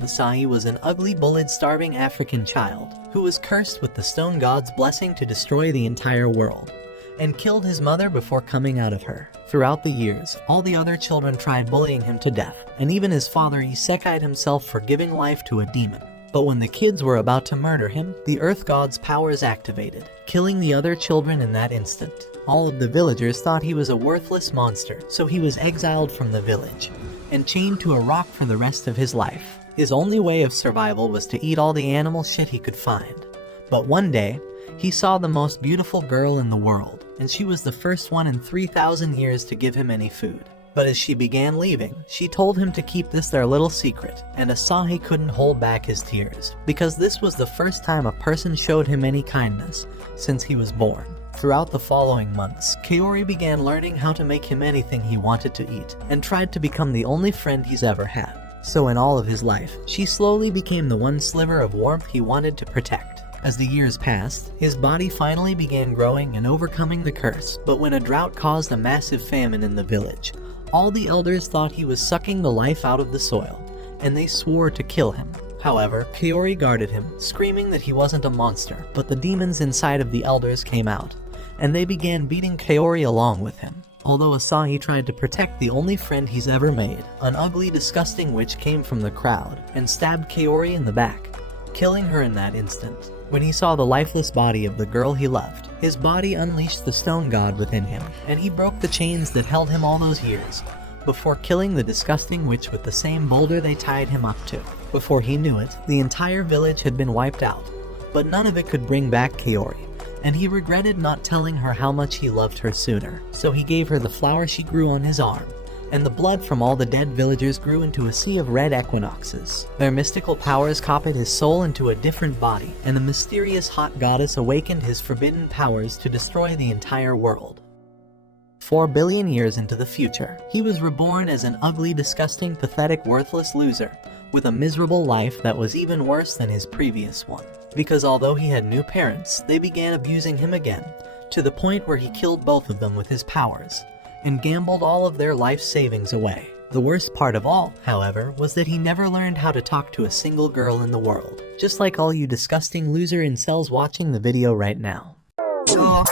Asahi was an ugly, bullied, starving African child who was cursed with the stone god's blessing to destroy the entire world, and killed his mother before coming out of her. Throughout the years, all the other children tried bullying him to death, and even his father isekai'd himself for giving life to a demon. But when the kids were about to murder him, the earth god's powers activated, killing the other children in that instant. All of the villagers thought he was a worthless monster, so he was exiled from the village and chained to a rock for the rest of his life. His only way of survival was to eat all the animal shit he could find. But one day, he saw the most beautiful girl in the world, and she was the first one in 3,000 years to give him any food. But as she began leaving, she told him to keep this their little secret, and Asahi couldn't hold back his tears, because this was the first time a person showed him any kindness since he was born. Throughout the following months, Kaori began learning how to make him anything he wanted to eat, and tried to become the only friend he's ever had. So in all of his life, she slowly became the one sliver of warmth he wanted to protect. As the years passed, his body finally began growing and overcoming the curse, but when a drought caused a massive famine in the village, all the elders thought he was sucking the life out of the soil, and they swore to kill him. However, Kaori guarded him, screaming that he wasn't a monster, but the demons inside of the elders came out, and they began beating Kaori along with him. Although Asahi tried to protect the only friend he's ever made, an ugly, disgusting witch came from the crowd and stabbed Kaori in the back, killing her in that instant. When he saw the lifeless body of the girl he loved, his body unleashed the stone god within him, and he broke the chains that held him all those years, before killing the disgusting witch with the same boulder they tied him up to. Before he knew it, the entire village had been wiped out, but none of it could bring back Kaori, and he regretted not telling her how much he loved her sooner. So he gave her the flower she grew on his arm, and the blood from all the dead villagers grew into a sea of red equinoxes. Their mystical powers copied his soul into a different body, and the mysterious hot goddess awakened his forbidden powers to destroy the entire world. 4 billion years into the future, he was reborn as an ugly, disgusting, pathetic, worthless loser, with a miserable life that was even worse than his previous one. Because although he had new parents, they began abusing him again, to the point where he killed both of them with his powers, and gambled all of their life savings away. The worst part of all, however, was that he never learned how to talk to a single girl in the world, just like all you disgusting loser incels watching the video right now. So,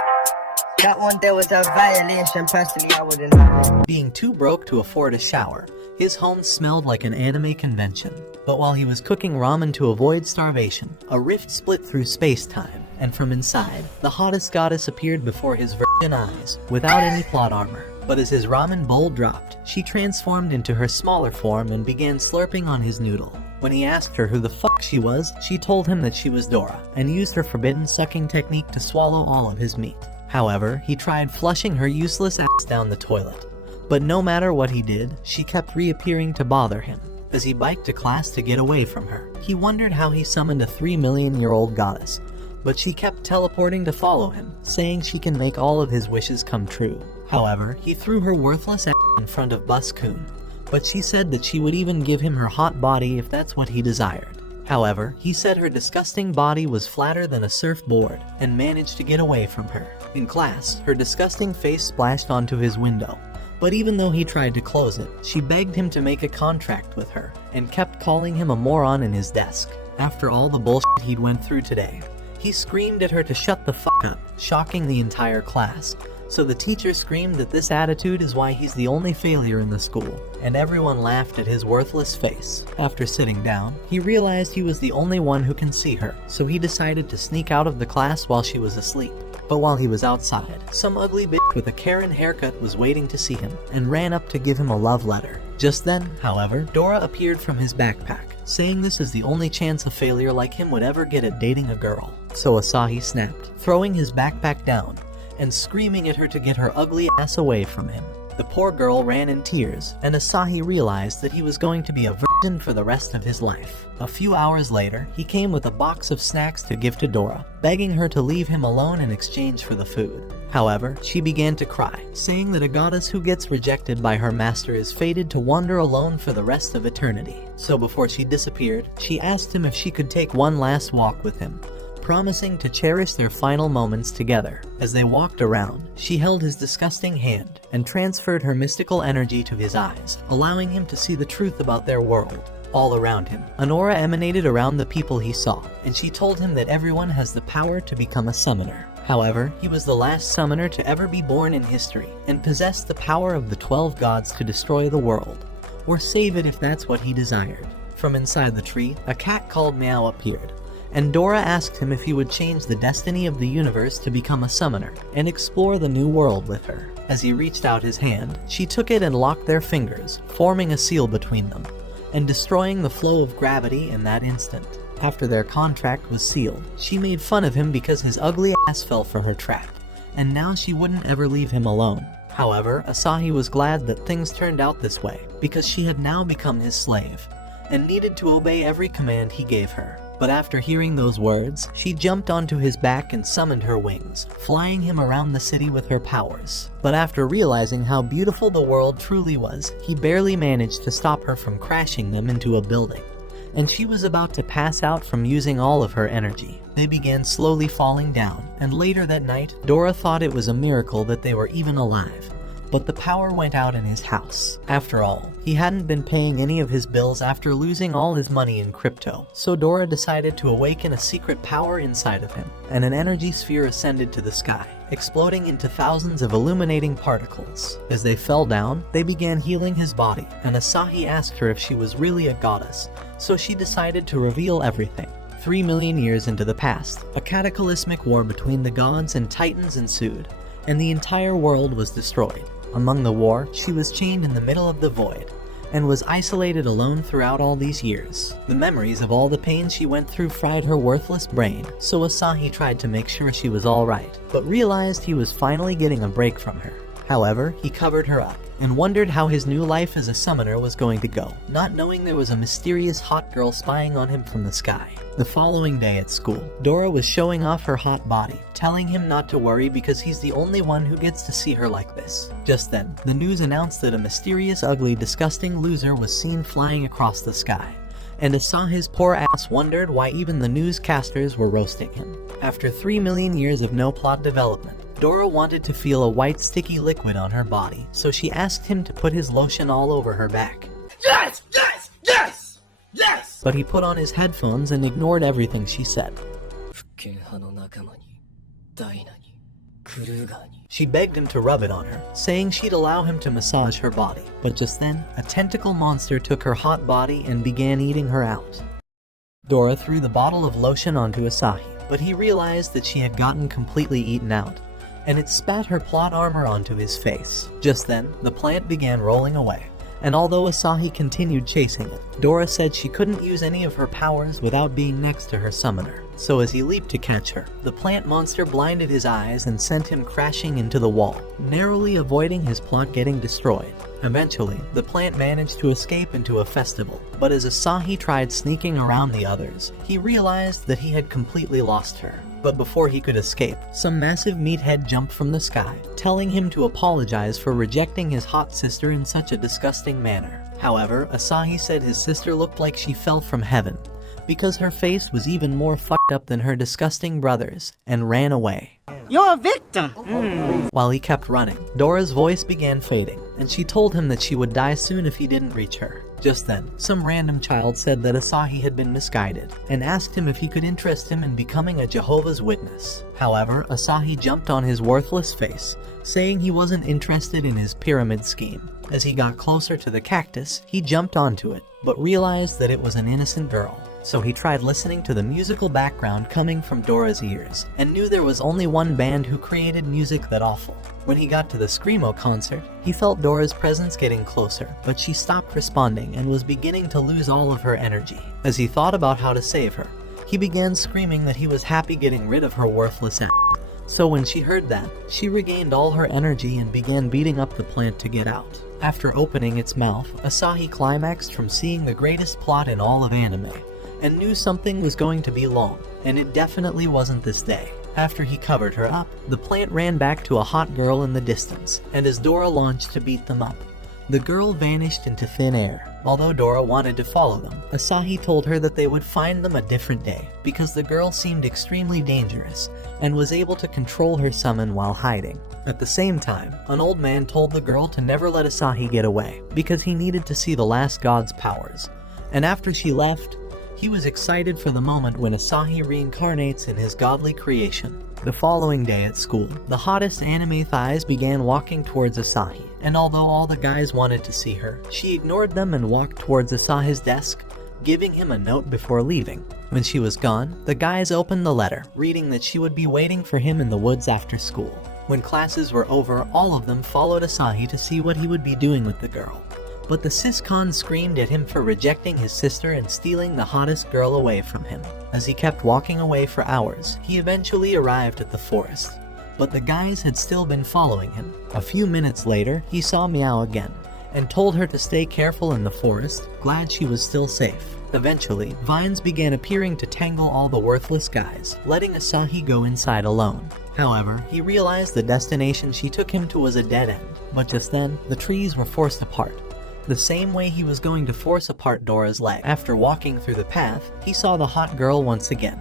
that one there was a violation, personally I wouldn't have. Being too broke to afford a shower, his home smelled like an anime convention. But while he was cooking ramen to avoid starvation, a rift split through space-time, and from inside, the hottest goddess appeared before his virgin eyes, without any plot armor. But as his ramen bowl dropped, she transformed into her smaller form and began slurping on his noodle. When he asked her who the fuck she was, she told him that she was Dora, and used her forbidden sucking technique to swallow all of his meat. However, he tried flushing her useless ass down the toilet. But no matter what he did, she kept reappearing to bother him. As he biked to class to get away from her, he wondered how he summoned a 3-million-year-old goddess, but she kept teleporting to follow him, saying she can make all of his wishes come true. However, he threw her worthless ass in front of Bus-kun, but she said that she would even give him her hot body if that's what he desired. However, he said her disgusting body was flatter than a surfboard, and managed to get away from her. In class, her disgusting face splashed onto his window, but even though he tried to close it, she begged him to make a contract with her, and kept calling him a moron in his desk. After all the bullshit he'd went through today, he screamed at her to shut the fuck up, shocking the entire class. So the teacher screamed that this attitude is why he's the only failure in the school, and everyone laughed at his worthless face. After sitting down, he realized he was the only one who can see her, so he decided to sneak out of the class while she was asleep. But while he was outside, some ugly bitch with a Karen haircut was waiting to see him, and ran up to give him a love letter. Just then, however, Dora appeared from his backpack, saying this is the only chance a failure like him would ever get at dating a girl. So Asahi snapped, throwing his backpack down, and screaming at her to get her ugly ass away from him. The poor girl ran in tears, and Asahi realized that he was going to be a virgin for the rest of his life. A few hours later, he came with a box of snacks to give to Dora, begging her to leave him alone in exchange for the food. However, she began to cry, saying that a goddess who gets rejected by her master is fated to wander alone for the rest of eternity. So before she disappeared, she asked him if she could take one last walk with him, promising to cherish their final moments together. As they walked around, she held his disgusting hand and transferred her mystical energy to his eyes, allowing him to see the truth about their world. all around him. An aura emanated around the people he saw, and she told him that everyone has the power to become a summoner. However, he was the last summoner to ever be born in history, and possessed the power of the 12 gods to destroy the world, or save it if that's what he desired. From inside the tree, a cat called Meow appeared, and Dora asked him if he would change the destiny of the universe to become a summoner and explore the new world with her. As he reached out his hand, she took it and locked their fingers, forming a seal between them, and destroying the flow of gravity in that instant. After their contract was sealed, she made fun of him because his ugly ass fell for her trap, and now she wouldn't ever leave him alone. However, Asahi was glad that things turned out this way, because she had now become his slave, and needed to obey every command he gave her. But after hearing those words, she jumped onto his back and summoned her wings, flying him around the city with her powers. But after realizing how beautiful the world truly was, he barely managed to stop her from crashing them into a building, and she was about to pass out from using all of her energy. They began slowly falling down, and later that night, Dora thought it was a miracle that they were even alive. But the power went out in his house. After all, he hadn't been paying any of his bills after losing all his money in crypto, so Dora decided to awaken a secret power inside of him, and an energy sphere ascended to the sky, exploding into thousands of illuminating particles. As they fell down, they began healing his body, and Asahi asked her if she was really a goddess, so she decided to reveal everything. 3 million years into the past, a cataclysmic war between the gods and titans ensued, and the entire world was destroyed. Among the war, she was chained in the middle of the void, and was isolated alone throughout all these years. The memories of all the pain she went through fried her worthless brain, so Asahi tried to make sure she was alright, but realized he was finally getting a break from her. However, he covered her up, and wondered how his new life as a summoner was going to go, not knowing there was a mysterious hot girl spying on him from the sky. The following day at school, Dora was showing off her hot body, telling him not to worry because he's the only one who gets to see her like this. Just then, the news announced that a mysterious, ugly, disgusting loser was seen flying across the sky, and Asahi's poor ass wondered why even the newscasters were roasting him. After 3 million years of no plot development, Dora wanted to feel a white sticky liquid on her body, so she asked him to put his lotion all over her back. Yes! Yes! Yes! Yes! But he put on his headphones and ignored everything she said. She begged him to rub it on her, saying she'd allow him to massage her body. But just then, a tentacle monster took her hot body and began eating her out. Dora threw the bottle of lotion onto Asahi, but he realized that she had gotten completely eaten out, and it spat her plot armor onto his face. Just then, the plant began rolling away, and although Asahi continued chasing it, Dora said she couldn't use any of her powers without being next to her summoner. So as he leaped to catch her, the plant monster blinded his eyes and sent him crashing into the wall, narrowly avoiding his plot getting destroyed. Eventually, the plant managed to escape into a festival, but as Asahi tried sneaking around the others, he realized that he had completely lost her. But before he could escape, some massive meathead jumped from the sky, telling him to apologize for rejecting his hot sister in such a disgusting manner. However, Asahi said his sister looked like she fell from heaven, because her face was even more fucked up than her disgusting brother's, and ran away. You're a victim! While he kept running, Dora's voice began fading, and she told him that she would die soon if he didn't reach her. Just then, some random child said that Asahi had been misguided, and asked him if he could interest him in becoming a Jehovah's Witness. However, Asahi jumped on his worthless face, saying he wasn't interested in his pyramid scheme. As he got closer to the cactus, he jumped onto it, but realized that it was an innocent girl. So he tried listening to the musical background coming from Dora's ears, and knew there was only one band who created music that awful. When he got to the Screamo concert, he felt Dora's presence getting closer, but she stopped responding and was beginning to lose all of her energy. As he thought about how to save her, he began screaming that he was happy getting rid of her worthless ass. So when she heard that, she regained all her energy and began beating up the plant to get out. After opening its mouth, Asahi climaxed from seeing the greatest plot in all of anime, and knew something was going to be long, and it definitely wasn't this day. After he covered her up, the plant ran back to a hot girl in the distance, and as Dora launched to beat them up, the girl vanished into thin air. Although Dora wanted to follow them, Asahi told her that they would find them a different day, because the girl seemed extremely dangerous, and was able to control her summon while hiding. At the same time, an old man told the girl to never let Asahi get away, because he needed to see the last god's powers, And after she left, he was excited for the moment when Asahi reincarnates in his godly creation. The following day at school, the hottest anime thighs began walking towards Asahi, and although all the guys wanted to see her, she ignored them and walked towards Asahi's desk, giving him a note before leaving. When she was gone, the guys opened the letter, reading that she would be waiting for him in the woods after school. When classes were over, all of them followed Asahi to see what he would be doing with the girl. But the siscon screamed at him for rejecting his sister and stealing the hottest girl away from him. As he kept walking away for hours, he eventually arrived at the forest. But the guys had still been following him. A few minutes later, he saw Meow again, and told her to stay careful in the forest, glad she was still safe. Eventually, vines began appearing to tangle all the worthless guys, letting Asahi go inside alone. However, he realized the destination she took him to was a dead end. But just then, the trees were forced apart. The same way he was going to force apart Dora's leg. After walking through the path, he saw the hot girl once again.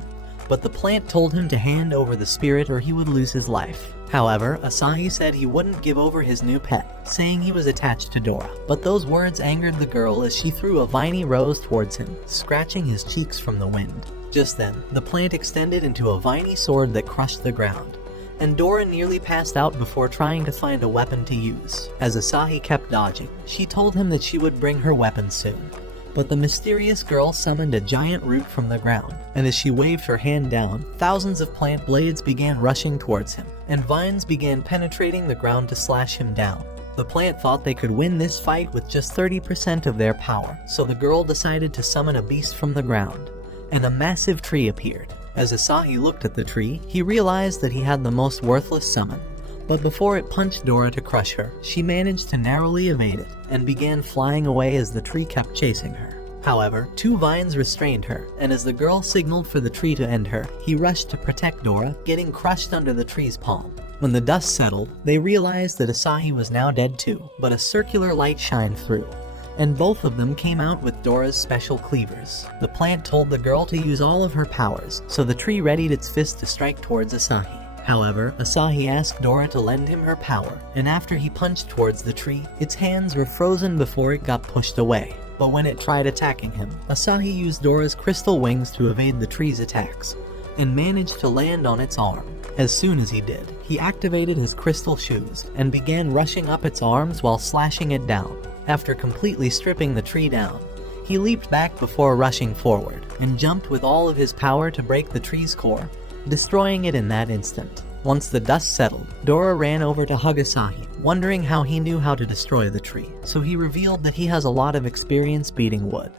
But the plant told him to hand over the spirit or he would lose his life. However, Asahi said he wouldn't give over his new pet, saying he was attached to Dora. But those words angered the girl as she threw a viney rose towards him, scratching his cheeks from the wind. Just then, the plant extended into a viney sword that crushed the ground, and Dora nearly passed out before trying to find a weapon to use. As Asahi kept dodging, she told him that she would bring her weapon soon. But the mysterious girl summoned a giant root from the ground, and as she waved her hand down, thousands of plant blades began rushing towards him, and vines began penetrating the ground to slash him down. The plant thought they could win this fight with just 30% of their power, so the girl decided to summon a beast from the ground, and a massive tree appeared. As Asahi looked at the tree, he realized that he had the most worthless summon. But before it punched Dora to crush her, she managed to narrowly evade it, and began flying away as the tree kept chasing her. However, two vines restrained her, and as the girl signaled for the tree to end her, he rushed to protect Dora, getting crushed under the tree's palm. When the dust settled, they realized that Asahi was now dead too, but a circular light shined through, and both of them came out with Dora's special cleavers. The plant told the girl to use all of her powers, so the tree readied its fist to strike towards Asahi. However, Asahi asked Dora to lend him her power, and after he punched towards the tree, its hands were frozen before it got pushed away. But when it tried attacking him, Asahi used Dora's crystal wings to evade the tree's attacks, and managed to land on its arm. As soon as he did, he activated his crystal shoes, and began rushing up its arms while slashing it down. After completely stripping the tree down, he leaped back before rushing forward, and jumped with all of his power to break the tree's core, destroying it in that instant. Once the dust settled, Dora ran over to hug Asahi, wondering how he knew how to destroy the tree. So he revealed that he has a lot of experience beating wood.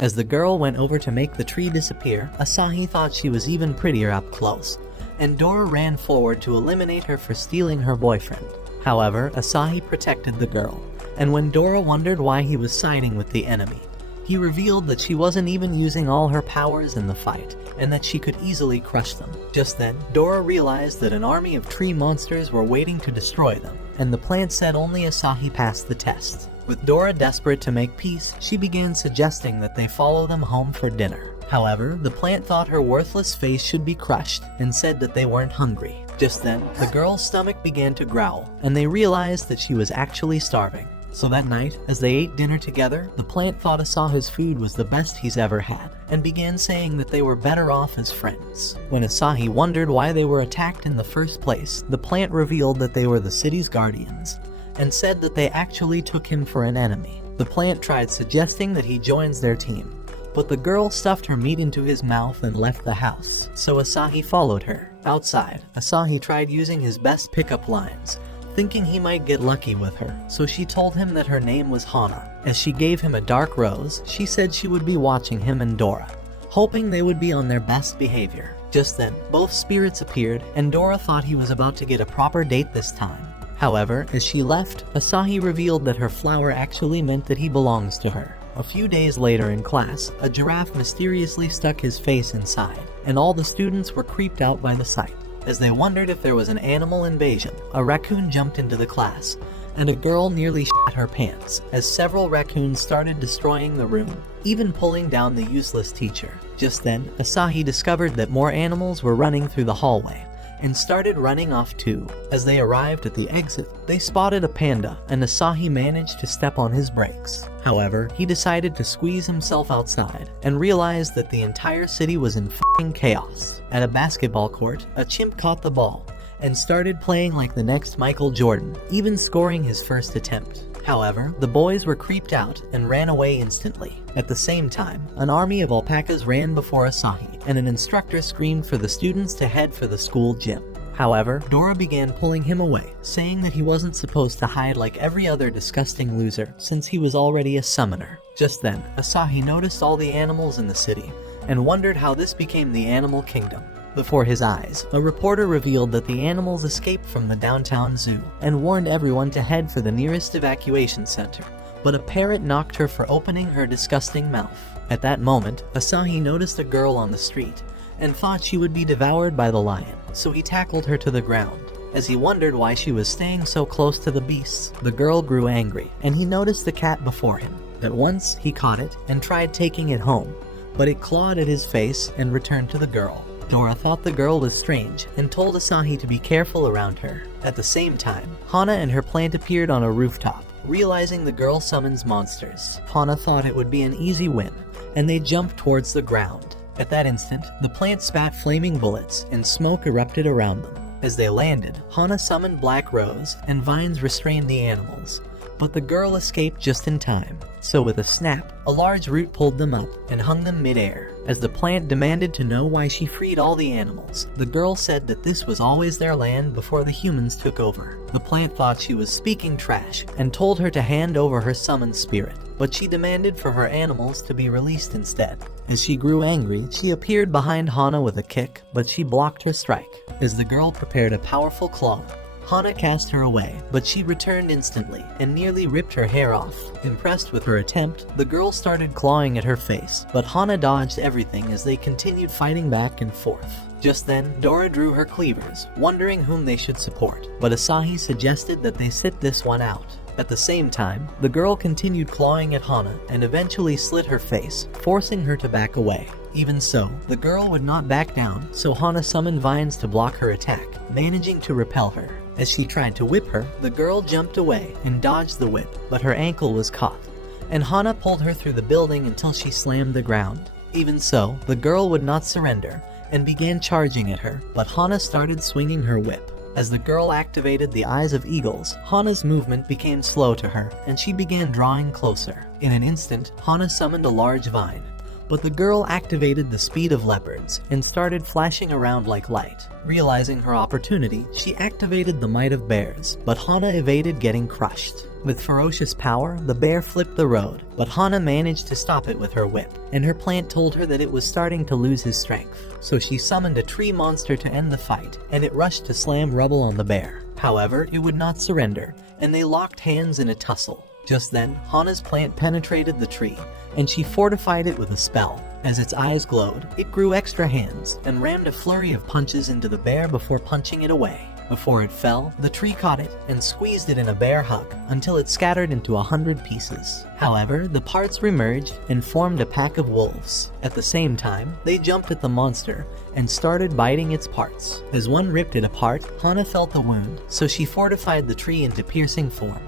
As the girl went over to make the tree disappear, Asahi thought she was even prettier up close, and Dora ran forward to eliminate her for stealing her boyfriend. However, Asahi protected the girl, and when Dora wondered why he was siding with the enemy, he revealed that she wasn't even using all her powers in the fight, and that she could easily crush them. Just then, Dora realized that an army of tree monsters were waiting to destroy them, and the plant said only Asahi passed the test. With Dora desperate to make peace, she began suggesting that they follow them home for dinner. However, the plant thought her worthless face should be crushed, and said that they weren't hungry. Just then, the girl's stomach began to growl, and they realized that she was actually starving. So that night, as they ate dinner together, the plant thought Asahi's food was the best he's ever had, and began saying that they were better off as friends. When Asahi wondered why they were attacked in the first place, the plant revealed that they were the city's guardians, and said that they actually took him for an enemy. The plant tried suggesting that he joins their team, but the girl stuffed her meat into his mouth and left the house, so Asahi followed her. Outside, Asahi tried using his best pickup lines, thinking he might get lucky with her, so she told him that her name was Hana. As she gave him a dark rose, she said she would be watching him and Dora, hoping they would be on their best behavior. Just then, both spirits appeared, and Dora thought he was about to get a proper date this time. However, as she left, Asahi revealed that her flower actually meant that he belongs to her. A few days later in class, a giraffe mysteriously stuck his face inside, and all the students were creeped out by the sight. As they wondered if there was an animal invasion, a raccoon jumped into the class, and a girl nearly shat her pants, as several raccoons started destroying the room, even pulling down the useless teacher. Just then, Asahi discovered that more animals were running through the hallway, and started running off too. As they arrived at the exit, they spotted a panda, and Asahi managed to step on his brakes. However, he decided to squeeze himself outside and realized that the entire city was in f***ing chaos. At a basketball court, a chimp caught the ball and started playing like the next Michael Jordan, even scoring his first attempt. However, the boys were creeped out and ran away instantly. At the same time, an army of alpacas ran before Asahi, and an instructor screamed for the students to head for the school gym. However, Dora began pulling him away, saying that he wasn't supposed to hide like every other disgusting loser, since he was already a summoner. Just then, Asahi noticed all the animals in the city, and wondered how this became the animal kingdom. Before his eyes, a reporter revealed that the animals escaped from the downtown zoo, and warned everyone to head for the nearest evacuation center. But a parrot knocked her for opening her disgusting mouth. At that moment, Asahi noticed a girl on the street, and thought she would be devoured by the lion, so he tackled her to the ground. As he wondered why she was staying so close to the beasts, the girl grew angry, and he noticed the cat before him. At once, he caught it and tried taking it home, but it clawed at his face and returned to the girl. Dora thought the girl was strange and told Asahi to be careful around her. At the same time, Hana and her plant appeared on a rooftop. Realizing the girl summons monsters, Hana thought it would be an easy win, and they jumped towards the ground. At that instant, the plant spat flaming bullets and smoke erupted around them. As they landed, Hana summoned Black Rose, and vines restrained the animals. But the girl escaped just in time. So with a snap, a large root pulled them up and hung them mid-air. As the plant demanded to know why she freed all the animals, the girl said that this was always their land before the humans took over. The plant thought she was speaking trash and told her to hand over her summoned spirit, but she demanded for her animals to be released instead. As she grew angry, she appeared behind Hana with a kick, but she blocked her strike. As the girl prepared a powerful claw, Hana cast her away, but she returned instantly and nearly ripped her hair off. Impressed with her attempt, the girl started clawing at her face, but Hana dodged everything as they continued fighting back and forth. Just then, Dora drew her cleavers, wondering whom they should support, but Asahi suggested that they sit this one out. At the same time, the girl continued clawing at Hana and eventually slit her face, forcing her to back away. Even so, the girl would not back down, so Hana summoned vines to block her attack, managing to repel her. As she tried to whip her, the girl jumped away and dodged the whip, but her ankle was caught, and Hana pulled her through the building until she slammed the ground. Even so, the girl would not surrender and began charging at her, but Hana started swinging her whip. As the girl activated the eyes of eagles, Hana's movement became slow to her, and she began drawing closer. In an instant, Hana summoned a large vine, but the girl activated the speed of leopards and started flashing around like light. Realizing her opportunity, she activated the might of bears, but Hana evaded getting crushed. With ferocious power, the bear flipped the road, but Hana managed to stop it with her whip, and her plant told her that it was starting to lose his strength. So she summoned a tree monster to end the fight, and it rushed to slam rubble on the bear. However, it would not surrender, and they locked hands in a tussle. Just then, Hana's plant penetrated the tree, and she fortified it with a spell. As its eyes glowed, it grew extra hands and rammed a flurry of punches into the bear before punching it away. Before it fell, the tree caught it and squeezed it in a bear hug until it scattered into 100 pieces. However, the parts remerged and formed a pack of wolves. At the same time, they jumped at the monster and started biting its parts. As one ripped it apart, Hana felt the wound, so she fortified the tree into piercing form,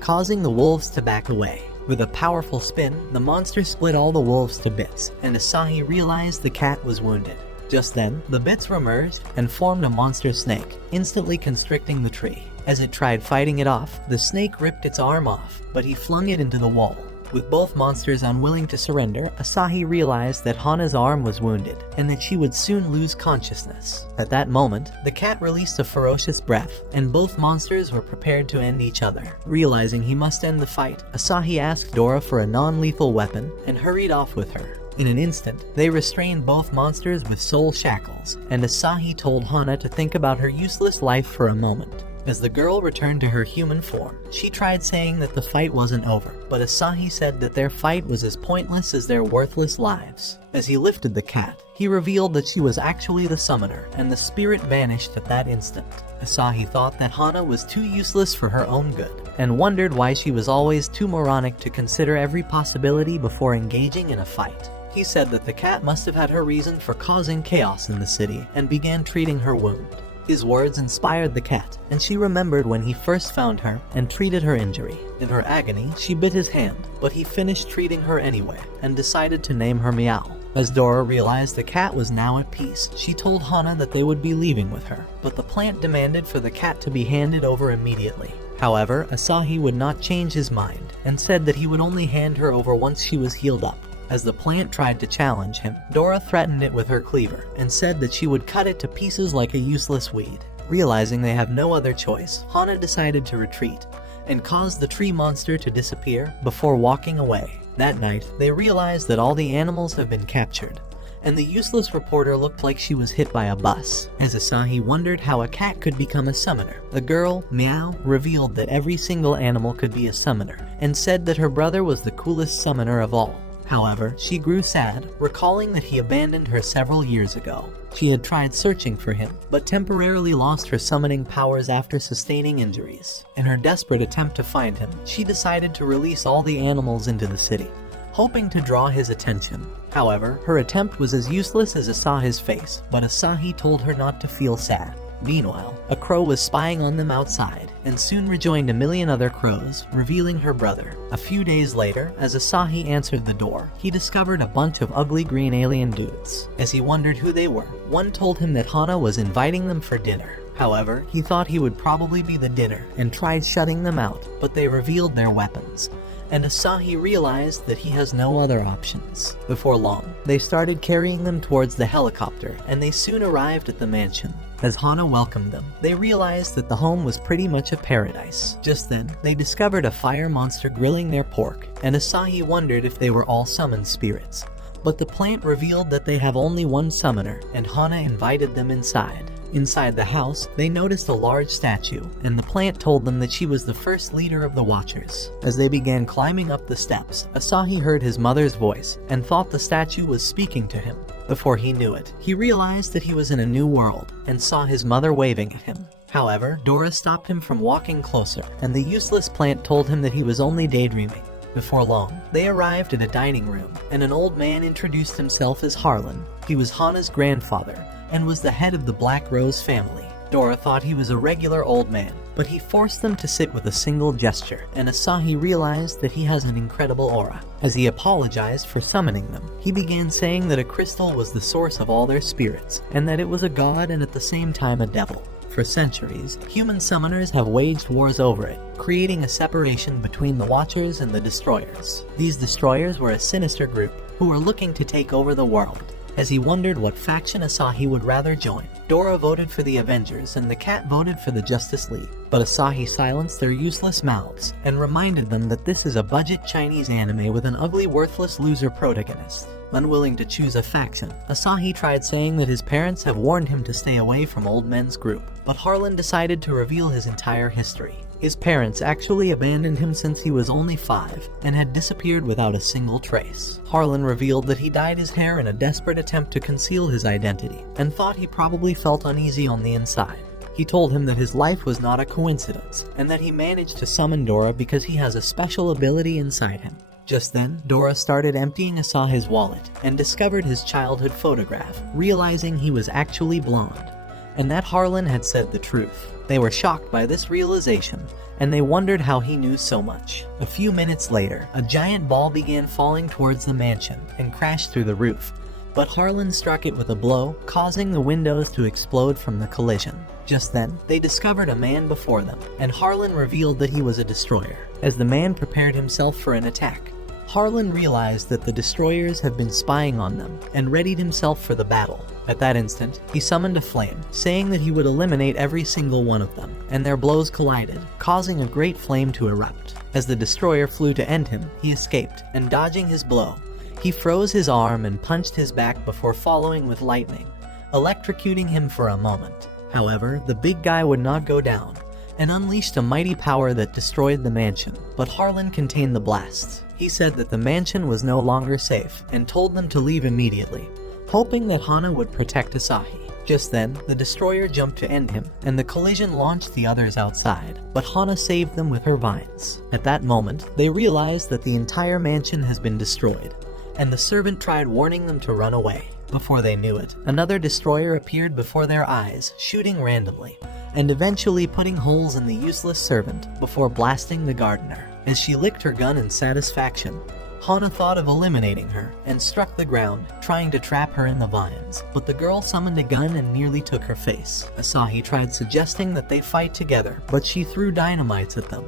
causing the wolves to back away. With a powerful spin, the monster split all the wolves to bits, and Asahi realized the cat was wounded. Just then, the bits remerged and formed a monster snake, instantly constricting the tree. As it tried fighting it off, the snake ripped its arm off, but he flung it into the wall. With both monsters unwilling to surrender, Asahi realized that Hana's arm was wounded, and that she would soon lose consciousness. At that moment, the cat released a ferocious breath, and both monsters were prepared to end each other. Realizing he must end the fight, Asahi asked Dora for a non-lethal weapon, and hurried off with her. In an instant, they restrained both monsters with soul shackles, and Asahi told Hana to think about her useless life for a moment. As the girl returned to her human form, she tried saying that the fight wasn't over, but Asahi said that their fight was as pointless as their worthless lives. As he lifted the cat, he revealed that she was actually the summoner, and the spirit vanished at that instant. Asahi thought that Hana was too useless for her own good, and wondered why she was always too moronic to consider every possibility before engaging in a fight. He said that the cat must have had her reason for causing chaos in the city, and began treating her wound. His words inspired the cat, and she remembered when he first found her and treated her injury. In her agony, she bit his hand, but he finished treating her anyway and decided to name her Meow. As Dora realized the cat was now at peace, she told Hana that they would be leaving with her, but the plant demanded for the cat to be handed over immediately. However, Asahi would not change his mind and said that he would only hand her over once she was healed up. As the plant tried to challenge him, Dora threatened it with her cleaver and said that she would cut it to pieces like a useless weed. Realizing they have no other choice, Hana decided to retreat and caused the tree monster to disappear before walking away. That night, they realized that all the animals have been captured, and the useless reporter looked like she was hit by a bus. As Asahi wondered how a cat could become a summoner, the girl, Meow, revealed that every single animal could be a summoner, and said that her brother was the coolest summoner of all. However, she grew sad, recalling that he abandoned her several years ago. She had tried searching for him, but temporarily lost her summoning powers after sustaining injuries. In her desperate attempt to find him, she decided to release all the animals into the city, hoping to draw his attention. However, her attempt was as useless as it saw his face, but Asahi told her not to feel sad. Meanwhile, a crow was spying on them outside, and soon rejoined a million other crows, revealing her brother. A few days later, as Asahi answered the door, he discovered a bunch of ugly green alien dudes. As he wondered who they were, one told him that Hana was inviting them for dinner. However, he thought he would probably be the dinner, and tried shutting them out, but they revealed their weapons, and Asahi realized that he has no other options. Before long, they started carrying them towards the helicopter, and they soon arrived at the mansion. As Hana welcomed them, they realized that the home was pretty much a paradise. Just then, they discovered a fire monster grilling their pork, and Asahi wondered if they were all summoned spirits. But the plant revealed that they have only one summoner, and Hana invited them inside. Inside the house, they noticed a large statue, and the plant told them that she was the first leader of the Watchers. As they began climbing up the steps, Asahi heard his mother's voice and thought the statue was speaking to him. Before he knew it, he realized that he was in a new world and saw his mother waving at him. However, Dora stopped him from walking closer, and the useless plant told him that he was only daydreaming. Before long, they arrived at a dining room, and an old man introduced himself as Harlan. He was Hana's grandfather, and was the head of the Black Rose family. Dora thought he was a regular old man, but he forced them to sit with a single gesture, and Asahi realized that he has an incredible aura. As he apologized for summoning them, he began saying that a crystal was the source of all their spirits, and that it was a god and at the same time a devil. For centuries, human summoners have waged wars over it, creating a separation between the Watchers and the Destroyers. These Destroyers were a sinister group who were looking to take over the world. As he wondered what faction Asahi would rather join, Dora voted for the Avengers and the cat voted for the Justice League. But Asahi silenced their useless mouths and reminded them that this is a budget Chinese anime with an ugly, worthless loser protagonist. Unwilling to choose a faction, Asahi tried saying that his parents have warned him to stay away from Old Men's group, but Harlan decided to reveal his entire history. His parents actually abandoned him since he was only 5 and had disappeared without a single trace. Harlan revealed that he dyed his hair in a desperate attempt to conceal his identity and thought he probably felt uneasy on the inside. He told him that his life was not a coincidence and that he managed to summon Dora because he has a special ability inside him. Just then, Dora started emptying Asahi's wallet and discovered his childhood photograph, realizing he was actually blonde, and that Harlan had said the truth. They were shocked by this realization, and they wondered how he knew so much. A few minutes later, a giant ball began falling towards the mansion and crashed through the roof, but Harlan struck it with a blow, causing the windows to explode from the collision. Just then, they discovered a man before them, and Harlan revealed that he was a destroyer. As the man prepared himself for an attack, Harlan realized that the destroyers have been spying on them and readied himself for the battle. At that instant, he summoned a flame, saying that he would eliminate every single one of them, and their blows collided, causing a great flame to erupt. As the destroyer flew to end him, he escaped, and dodging his blow, he froze his arm and punched his back before following with lightning, electrocuting him for a moment. However, the big guy would not go down, and unleashed a mighty power that destroyed the mansion, but Harlan contained the blasts. He said that the mansion was no longer safe, and told them to leave immediately, hoping that Hana would protect Asahi. Just then, the destroyer jumped to end him, and the collision launched the others outside, but Hana saved them with her vines. At that moment, they realized that the entire mansion has been destroyed, and the servant tried warning them to run away. Before they knew it, another destroyer appeared before their eyes, shooting randomly, and eventually putting holes in the useless servant before blasting the gardener. As she licked her gun in satisfaction, Hana thought of eliminating her and struck the ground, trying to trap her in the vines, but the girl summoned a gun and nearly took her face. Asahi tried suggesting that they fight together, but she threw dynamites at them,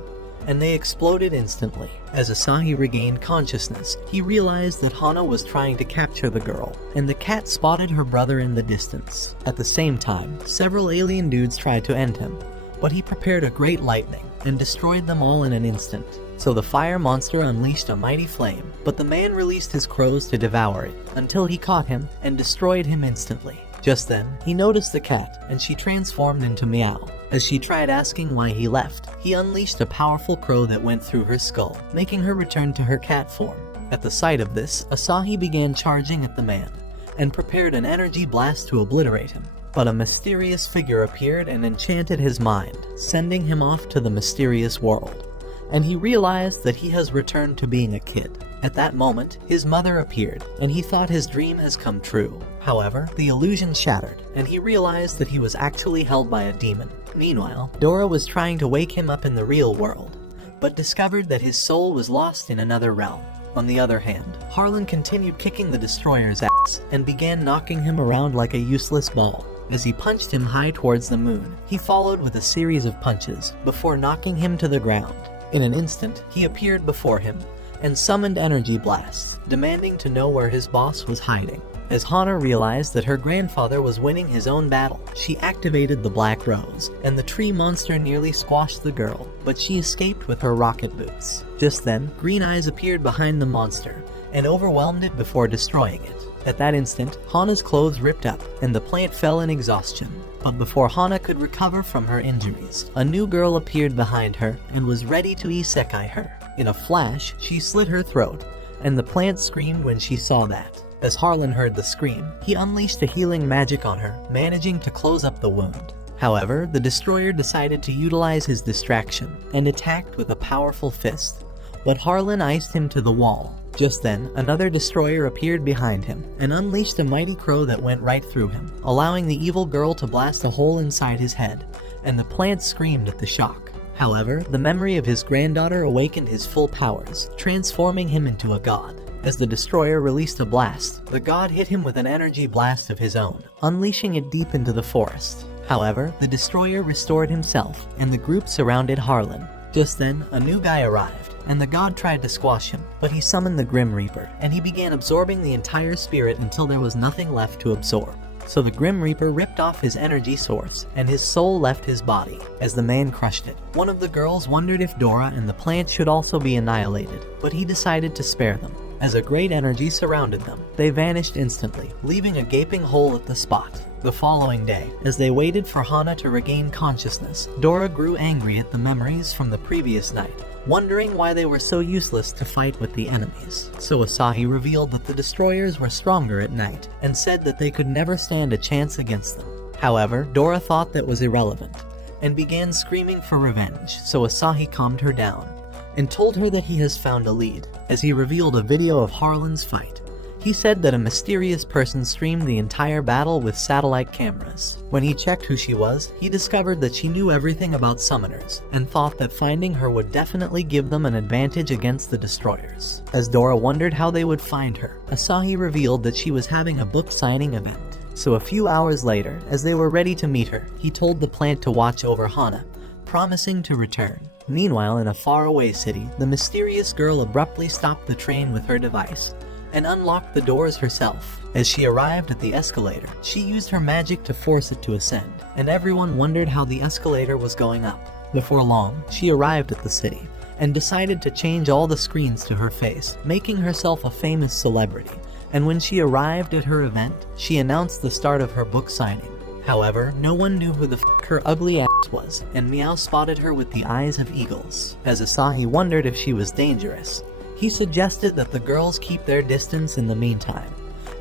and they exploded instantly. As Asahi regained consciousness, he realized that Hana was trying to capture the girl, and the cat spotted her brother in the distance. At the same time, several alien dudes tried to end him, but he prepared a great lightning and destroyed them all in an instant. So the fire monster unleashed a mighty flame, but the man released his crows to devour it until he caught him and destroyed him instantly. Just then, he noticed the cat, and she transformed into Meow. As she tried asking why he left, he unleashed a powerful crow that went through her skull, making her return to her cat form. At the sight of this, Asahi began charging at the man, and prepared an energy blast to obliterate him. But a mysterious figure appeared and enchanted his mind, sending him off to the mysterious world. And he realized that he has returned to being a kid. At that moment, his mother appeared, and he thought his dream has come true. However, the illusion shattered, and he realized that he was actually held by a demon. Meanwhile, Dora was trying to wake him up in the real world, but discovered that his soul was lost in another realm. On the other hand, Harlan continued kicking the destroyer's ass, and began knocking him around like a useless ball. As he punched him high towards the moon, he followed with a series of punches, before knocking him to the ground. In an instant, he appeared before him, and summoned energy blasts, demanding to know where his boss was hiding. As Hana realized that her grandfather was winning his own battle, she activated the Black Rose, and the tree monster nearly squashed the girl, but she escaped with her rocket boots. Just then, green eyes appeared behind the monster, and overwhelmed it before destroying it. At that instant, Hana's clothes ripped up, and the plant fell in exhaustion. But before Hana could recover from her injuries, a new girl appeared behind her and was ready to isekai her. In a flash, she slit her throat, and the plant screamed when she saw that. As Harlan heard the scream, he unleashed a healing magic on her, managing to close up the wound. However, the destroyer decided to utilize his distraction, and attacked with a powerful fist, but Harlan iced him to the wall. Just then, another destroyer appeared behind him, and unleashed a mighty crow that went right through him, allowing the evil girl to blast a hole inside his head, and the plant screamed at the shock. However, the memory of his granddaughter awakened his full powers, transforming him into a god. As the destroyer released a blast, the god hit him with an energy blast of his own, unleashing it deep into the forest. However, the destroyer restored himself, and the group surrounded Harlan. Just then, a new guy arrived, and the god tried to squash him, but he summoned the Grim Reaper, and he began absorbing the entire spirit until there was nothing left to absorb. So the Grim Reaper ripped off his energy source, and his soul left his body, as the man crushed it. One of the girls wondered if Dora and the plant should also be annihilated, but he decided to spare them. As a great energy surrounded them, they vanished instantly, leaving a gaping hole at the spot. The following day, as they waited for Hana to regain consciousness, Dora grew angry at the memories from the previous night, wondering why they were so useless to fight with the enemies. So Asahi revealed that the destroyers were stronger at night, and said that they could never stand a chance against them. However, Dora thought that was irrelevant, and began screaming for revenge, so Asahi calmed her down, and told her that he has found a lead. As he revealed a video of Harlan's fight, he said that a mysterious person streamed the entire battle with satellite cameras. When he checked who she was, he discovered that she knew everything about summoners, and thought that finding her would definitely give them an advantage against the destroyers. As Dora wondered how they would find her, Asahi revealed that she was having a book signing event. So a few hours later, as they were ready to meet her, he told the plant to watch over Hana, promising to return. Meanwhile, in a faraway city, the mysterious girl abruptly stopped the train with her device, and unlocked the doors herself. As she arrived at the escalator, she used her magic to force it to ascend, and everyone wondered how the escalator was going up. Before long, she arrived at the city, and decided to change all the screens to her face, making herself a famous celebrity. And when she arrived at her event, she announced the start of her book signing. However, no one knew who the her ugly ass was, and Meow spotted her with the eyes of eagles. As Asahi wondered if she was dangerous, he suggested that the girls keep their distance in the meantime,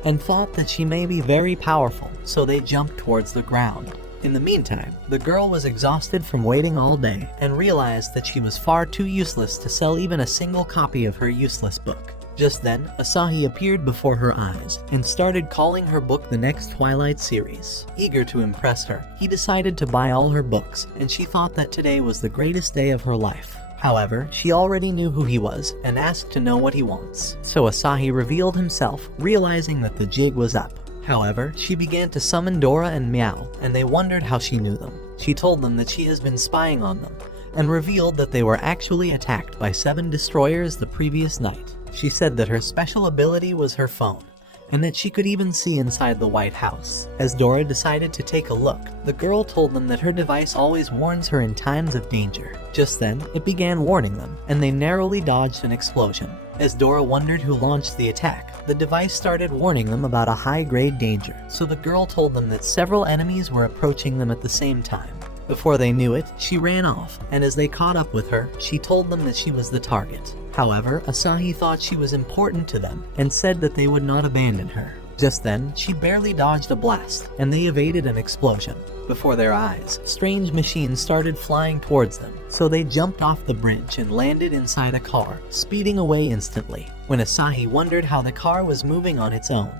and thought that she may be very powerful, so they jumped towards the ground. In the meantime, the girl was exhausted from waiting all day, and realized that she was far too useless to sell even a single copy of her useless book. Just then, Asahi appeared before her eyes and started calling her book the next Twilight series. Eager to impress her, he decided to buy all her books, and she thought that today was the greatest day of her life. However, she already knew who he was and asked to know what he wants. So Asahi revealed himself, realizing that the jig was up. However, she began to summon Dora and Meow, and they wondered how she knew them. She told them that she has been spying on them, and revealed that they were actually attacked by 7 destroyers the previous night. She said that her special ability was her phone, and that she could even see inside the White House. As Dora decided to take a look, the girl told them that her device always warns her in times of danger. Just then, it began warning them, and they narrowly dodged an explosion. As Dora wondered who launched the attack, the device started warning them about a high-grade danger, so the girl told them that several enemies were approaching them at the same time. Before they knew it, she ran off, and as they caught up with her, she told them that she was the target. However, Asahi thought she was important to them, and said that they would not abandon her. Just then, she barely dodged a blast, and they evaded an explosion. Before their eyes, strange machines started flying towards them, so they jumped off the bridge and landed inside a car, speeding away instantly. When Asahi wondered how the car was moving on its own,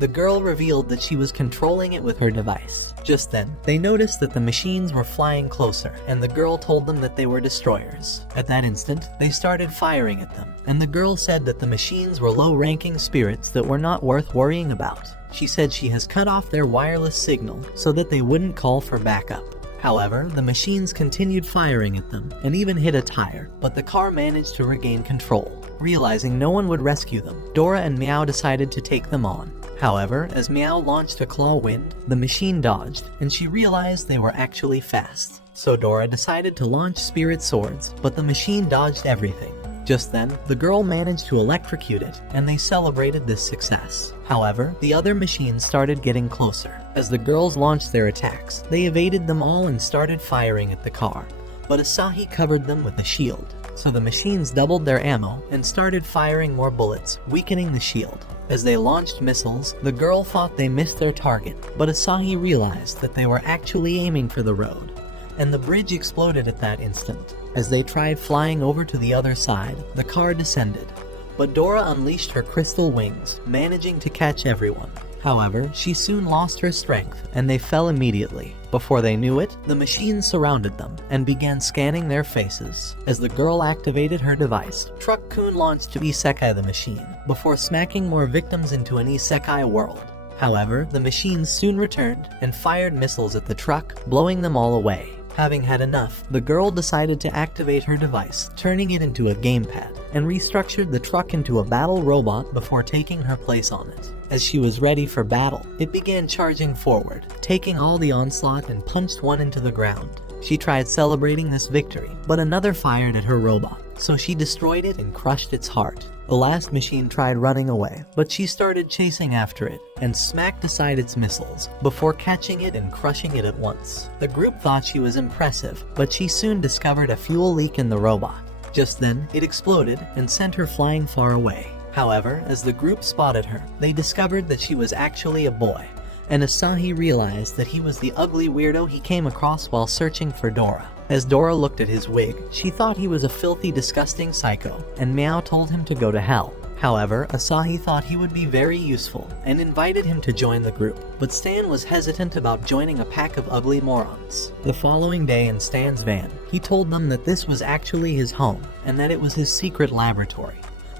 the girl revealed that she was controlling it with her device. Just then, they noticed that the machines were flying closer, and the girl told them that they were destroyers. At that instant, they started firing at them, and the girl said that the machines were low-ranking spirits that were not worth worrying about. She said she has cut off their wireless signal so that they wouldn't call for backup. However, the machines continued firing at them, and even hit a tire, but the car managed to regain control. Realizing no one would rescue them, Dora and Meow decided to take them on. However, as Meow launched a claw wind, the machine dodged, and she realized they were actually fast. So Dora decided to launch spirit swords, but the machine dodged everything. Just then, the girl managed to electrocute it, and they celebrated this success. However, the other machines started getting closer. As the girls launched their attacks, they evaded them all and started firing at the car, but Asahi covered them with a shield. So the machines doubled their ammo and started firing more bullets, weakening the shield. As they launched missiles, the girl thought they missed their target, but Asahi realized that they were actually aiming for the road, and the bridge exploded at that instant. As they tried flying over to the other side, the car descended, but Dora unleashed her crystal wings, managing to catch everyone. However, she soon lost her strength, and they fell immediately. Before they knew it, the machines surrounded them and began scanning their faces. As the girl activated her device, Truck-kun launched to Isekai the machine, before smacking more victims into an Isekai world. However, the machines soon returned and fired missiles at the truck, blowing them all away. Having had enough, the girl decided to activate her device, turning it into a gamepad, and restructured the truck into a battle robot before taking her place on it. As she was ready for battle, it began charging forward, taking all the onslaught and punched one into the ground. She tried celebrating this victory, but another fired at her robot, so she destroyed it and crushed its heart. The last machine tried running away, but she started chasing after it and smacked aside its missiles before catching it and crushing it at once. The group thought she was impressive, but she soon discovered a fuel leak in the robot. Just then, it exploded and sent her flying far away. However, as the group spotted her, they discovered that she was actually a boy, and Asahi realized that he was the ugly weirdo he came across while searching for Dora. As Dora looked at his wig, she thought he was a filthy, disgusting psycho, and Meow told him to go to hell. However, Asahi thought he would be very useful and invited him to join the group, but Stan was hesitant about joining a pack of ugly morons. The following day in Stan's van, he told them that this was actually his home and that it was his secret laboratory.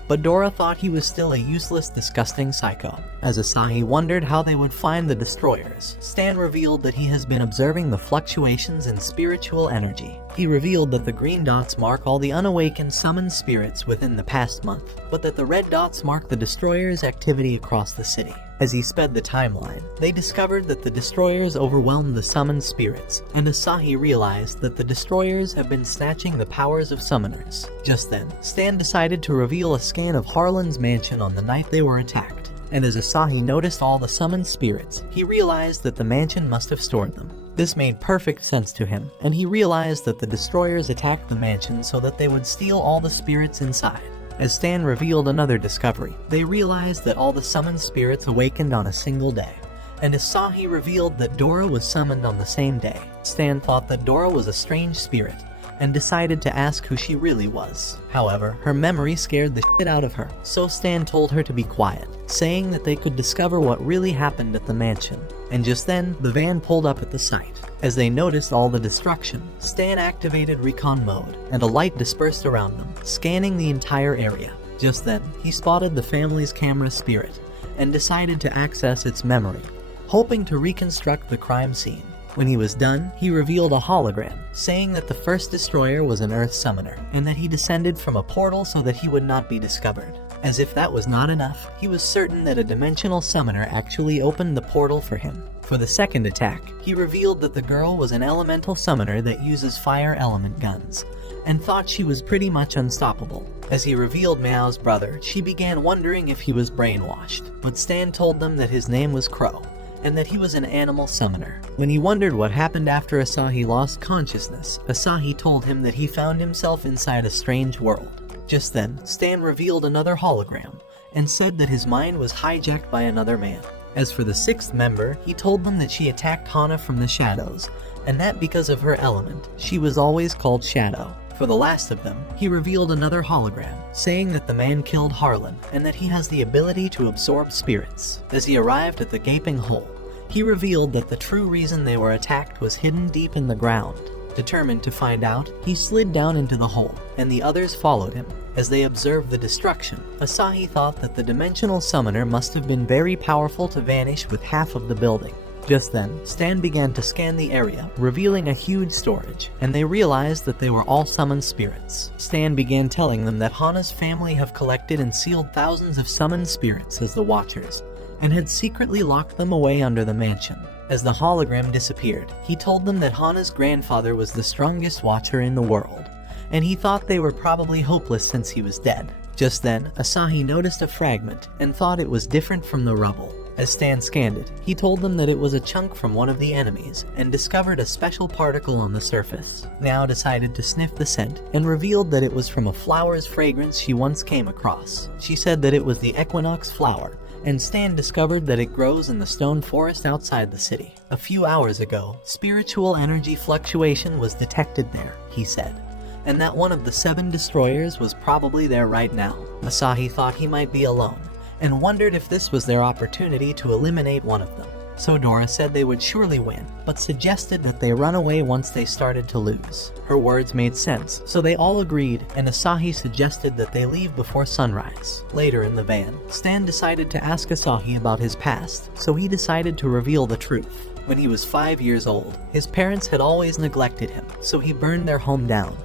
But Dora thought he was still a useless, disgusting psycho. As Asahi wondered how they would find the destroyers, Stan revealed that he has been observing the fluctuations in spiritual energy. He revealed that the green dots mark all the unawakened summoned spirits within the past month, but that the red dots mark the destroyers' activity across the city. As he sped the timeline, they discovered that the destroyers overwhelmed the summoned spirits, and Asahi realized that the destroyers have been snatching the powers of summoners. Just then, Stan decided to reveal a scan of Harlan's mansion on the night they were attacked, and as Asahi noticed all the summoned spirits, he realized that the mansion must have stored them. This made perfect sense to him, and he realized that the destroyers attacked the mansion so that they would steal all the spirits inside. As Stan revealed another discovery, they realized that all the summoned spirits awakened on a single day, and Asahi revealed that Dora was summoned on the same day. Stan thought that Dora was a strange spirit, and decided to ask who she really was. However, her memory scared the shit out of her, so Stan told her to be quiet, saying that they could discover what really happened at the mansion. And just then, the van pulled up at the site. As they noticed all the destruction, Stan activated recon mode, and a light dispersed around them, scanning the entire area. Just then, he spotted the family's camera spirit, and decided to access its memory, hoping to reconstruct the crime scene. When he was done, he revealed a hologram, saying that the first destroyer was an Earth summoner, and that he descended from a portal so that he would not be discovered. As if that was not enough, he was certain that a dimensional summoner actually opened the portal for him. For the second attack, he revealed that the girl was an elemental summoner that uses fire element guns, and thought she was pretty much unstoppable. As he revealed Meow's brother, she began wondering if he was brainwashed, but Stan told them that his name was Crow, and that he was an animal summoner. When he wondered what happened after Asahi lost consciousness, Asahi told him that he found himself inside a strange world. Just then, Stan revealed another hologram, and said that his mind was hijacked by another man. As for the sixth member, he told them that she attacked Hana from the shadows, and that because of her element, she was always called Shadow. For the last of them, he revealed another hologram, saying that the man killed Harlan, and that he has the ability to absorb spirits. As he arrived at the gaping hole, he revealed that the true reason they were attacked was hidden deep in the ground. Determined to find out, he slid down into the hole, and the others followed him. As they observed the destruction, Asahi thought that the dimensional summoner must have been very powerful to vanish with half of the building. Just then, Stan began to scan the area, revealing a huge storage, and they realized that they were all summoned spirits. Stan began telling them that Hana's family have collected and sealed thousands of summoned spirits as the Watchers, and had secretly locked them away under the mansion. As the hologram disappeared, he told them that Hana's grandfather was the strongest Watcher in the world, and he thought they were probably hopeless since he was dead. Just then, Asahi noticed a fragment and thought it was different from the rubble. As Stan scanned it, he told them that it was a chunk from one of the enemies, and discovered a special particle on the surface. Now decided to sniff the scent, and revealed that it was from a flower's fragrance she once came across. She said that it was the equinox flower, and Stan discovered that it grows in the stone forest outside the city. A few hours ago, spiritual energy fluctuation was detected there, he said, and that one of the 7 destroyers was probably there right now. Asahi thought he might be alone, and wondered if this was their opportunity to eliminate one of them. So Dora said they would surely win, but suggested that they run away once they started to lose. Her words made sense, so they all agreed, and Asahi suggested that they leave before sunrise. Later in the van, Stan decided to ask Asahi about his past, so he decided to reveal the truth. When he was 5 years old, his parents had always neglected him, so he burned their home down,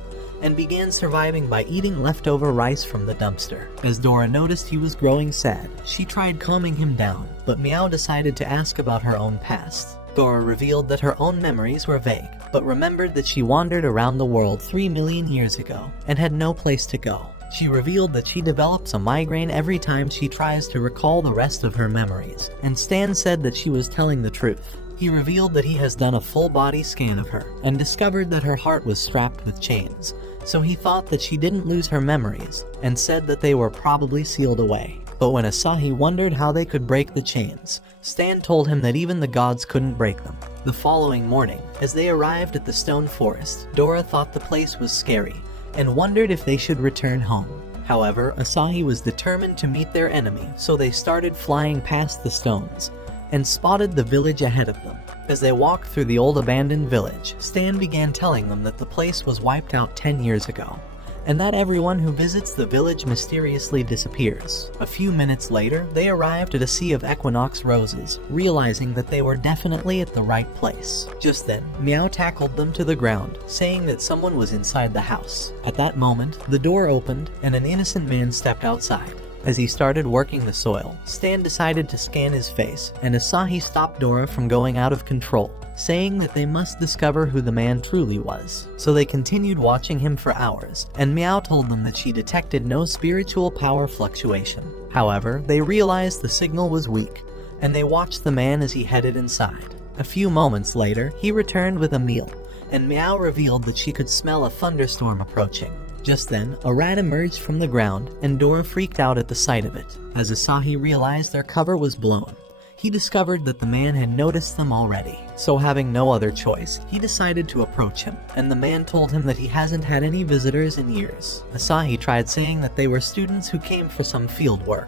and began surviving by eating leftover rice from the dumpster. As Dora noticed he was growing sad, she tried calming him down, but Meow decided to ask about her own past. Dora revealed that her own memories were vague, but remembered that she wandered around the world 3 million years ago, and had no place to go. She revealed that she develops a migraine every time she tries to recall the rest of her memories, and Stan said that she was telling the truth. He revealed that he has done a full body scan of her, and discovered that her heart was strapped with chains, so he thought that she didn't lose her memories, and said that they were probably sealed away. But when Asahi wondered how they could break the chains, Stan told him that even the gods couldn't break them. The following morning, as they arrived at the stone forest, Dora thought the place was scary, and wondered if they should return home. However, Asahi was determined to meet their enemy, so they started flying past the stones, and spotted the village ahead of them. As they walked through the old abandoned village, Stan began telling them that the place was wiped out 10 years ago, and that everyone who visits the village mysteriously disappears. A few minutes later, they arrived at a sea of equinox roses, realizing that they were definitely at the right place. Just then, Meow tackled them to the ground, saying that someone was inside the house. At that moment, the door opened, and an innocent man stepped outside. As he started working the soil, Stan decided to scan his face, and Asahi stopped Dora from going out of control, saying that they must discover who the man truly was. So they continued watching him for hours, and Meow told them that she detected no spiritual power fluctuation. However, they realized the signal was weak, and they watched the man as he headed inside. A few moments later, he returned with a meal, and Meow revealed that she could smell a thunderstorm approaching. Just then, a rat emerged from the ground, and Dora freaked out at the sight of it. As Asahi realized their cover was blown, he discovered that the man had noticed them already. So having no other choice, he decided to approach him, and the man told him that he hasn't had any visitors in years. Asahi tried saying that they were students who came for some field work.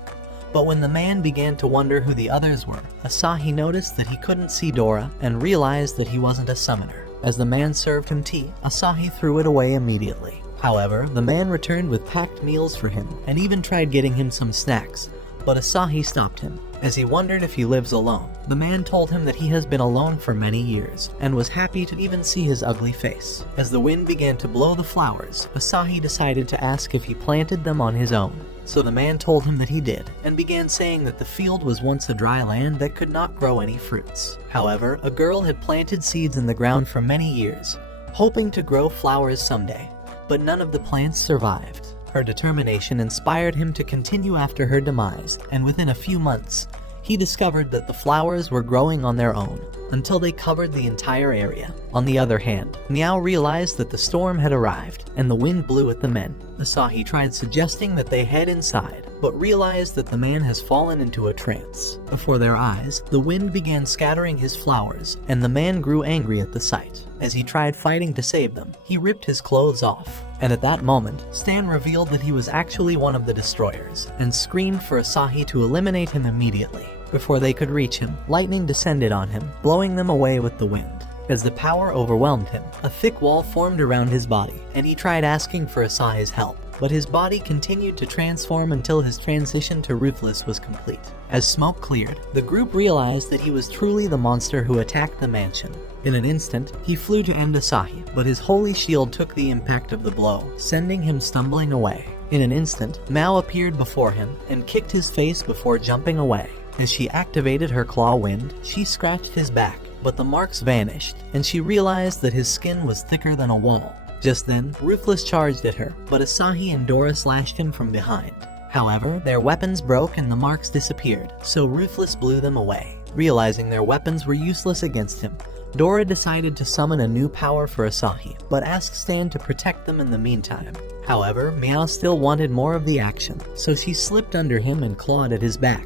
But when the man began to wonder who the others were, Asahi noticed that he couldn't see Dora and realized that he wasn't a summoner. As the man served him tea, Asahi threw it away immediately. However, the man returned with packed meals for him and even tried getting him some snacks, but Asahi stopped him, as he wondered if he lives alone. The man told him that he has been alone for many years, and was happy to even see his ugly face. As the wind began to blow the flowers, Asahi decided to ask if he planted them on his own. So the man told him that he did, and began saying that the field was once a dry land that could not grow any fruits. However, a girl had planted seeds in the ground for many years, hoping to grow flowers someday, but none of the plants survived. Her determination inspired him to continue after her demise, and within a few months, he discovered that the flowers were growing on their own, until they covered the entire area. On the other hand, Meow realized that the storm had arrived, and the wind blew at the men. Asahi tried suggesting that they head inside, but realized that the man has fallen into a trance. Before their eyes, the wind began scattering his flowers, and the man grew angry at the sight. As he tried fighting to save them, he ripped his clothes off. And at that moment, Stan revealed that he was actually one of the destroyers, and screamed for Asahi to eliminate him immediately. Before they could reach him, lightning descended on him, blowing them away with the wind. As the power overwhelmed him, a thick wall formed around his body, and he tried asking for Asahi's help, but his body continued to transform until his transition to Ruthless was complete. As smoke cleared, the group realized that he was truly the monster who attacked the mansion. In an instant, he flew to end Asahi, but his holy shield took the impact of the blow, sending him stumbling away. In an instant, Mao appeared before him and kicked his face before jumping away. As she activated her claw wind, she scratched his back, but the marks vanished, and she realized that his skin was thicker than a wall. Just then, Ruthless charged at her, but Asahi and Dora slashed him from behind. However, their weapons broke and the marks disappeared, so Ruthless blew them away. Realizing their weapons were useless against him, Dora decided to summon a new power for Asahi, but asked Stan to protect them in the meantime. However, Meow still wanted more of the action, so she slipped under him and clawed at his back,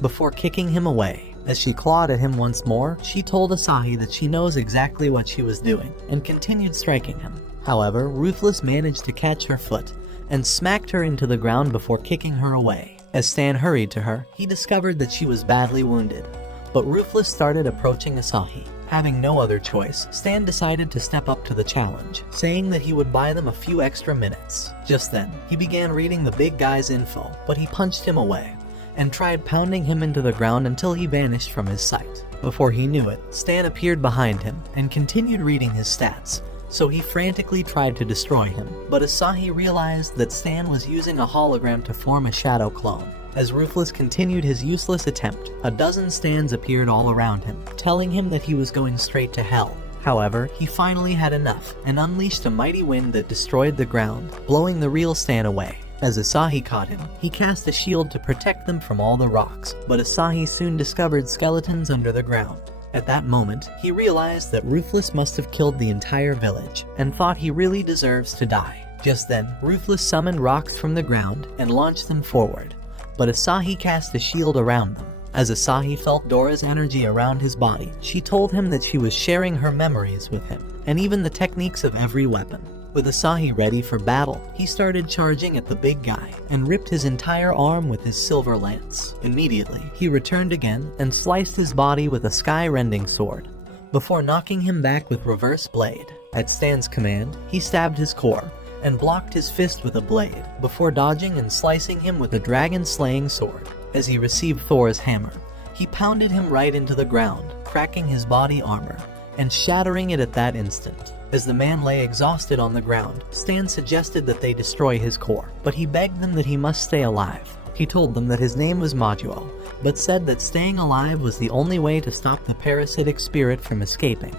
before kicking him away. As she clawed at him once more, she told Asahi that she knows exactly what she was doing, and continued striking him. However, Ruthless managed to catch her foot, and smacked her into the ground before kicking her away. As Stan hurried to her, he discovered that she was badly wounded, but Ruthless started approaching Asahi. Having no other choice, Stan decided to step up to the challenge, saying that he would buy them a few extra minutes. Just then, he began reading the big guy's info, but he punched him away, and tried pounding him into the ground until he vanished from his sight. Before he knew it, Stan appeared behind him, and continued reading his stats, so he frantically tried to destroy him. But Asahi realized that Stan was using a hologram to form a shadow clone. As Ruthless continued his useless attempt, a dozen Stans appeared all around him, telling him that he was going straight to hell. However, he finally had enough, and unleashed a mighty wind that destroyed the ground, blowing the real Stan away. As Asahi caught him, he cast a shield to protect them from all the rocks, but Asahi soon discovered skeletons under the ground. At that moment, he realized that Ruthless must have killed the entire village, and thought he really deserves to die. Just then, Ruthless summoned rocks from the ground and launched them forward, but Asahi cast a shield around them. As Asahi felt Dora's energy around his body, she told him that she was sharing her memories with him, and even the techniques of every weapon. With Asahi ready for battle, he started charging at the big guy, and ripped his entire arm with his silver lance. Immediately, he returned again, and sliced his body with a sky-rending sword, before knocking him back with reverse blade. At Stan's command, he stabbed his core, and blocked his fist with a blade, before dodging and slicing him with a dragon-slaying sword. As he received Thor's hammer, he pounded him right into the ground, cracking his body armor, and shattering it at that instant. As the man lay exhausted on the ground, Stan suggested that they destroy his core, but he begged them that he must stay alive. He told them that his name was Manhwa, but said that staying alive was the only way to stop the parasitic spirit from escaping,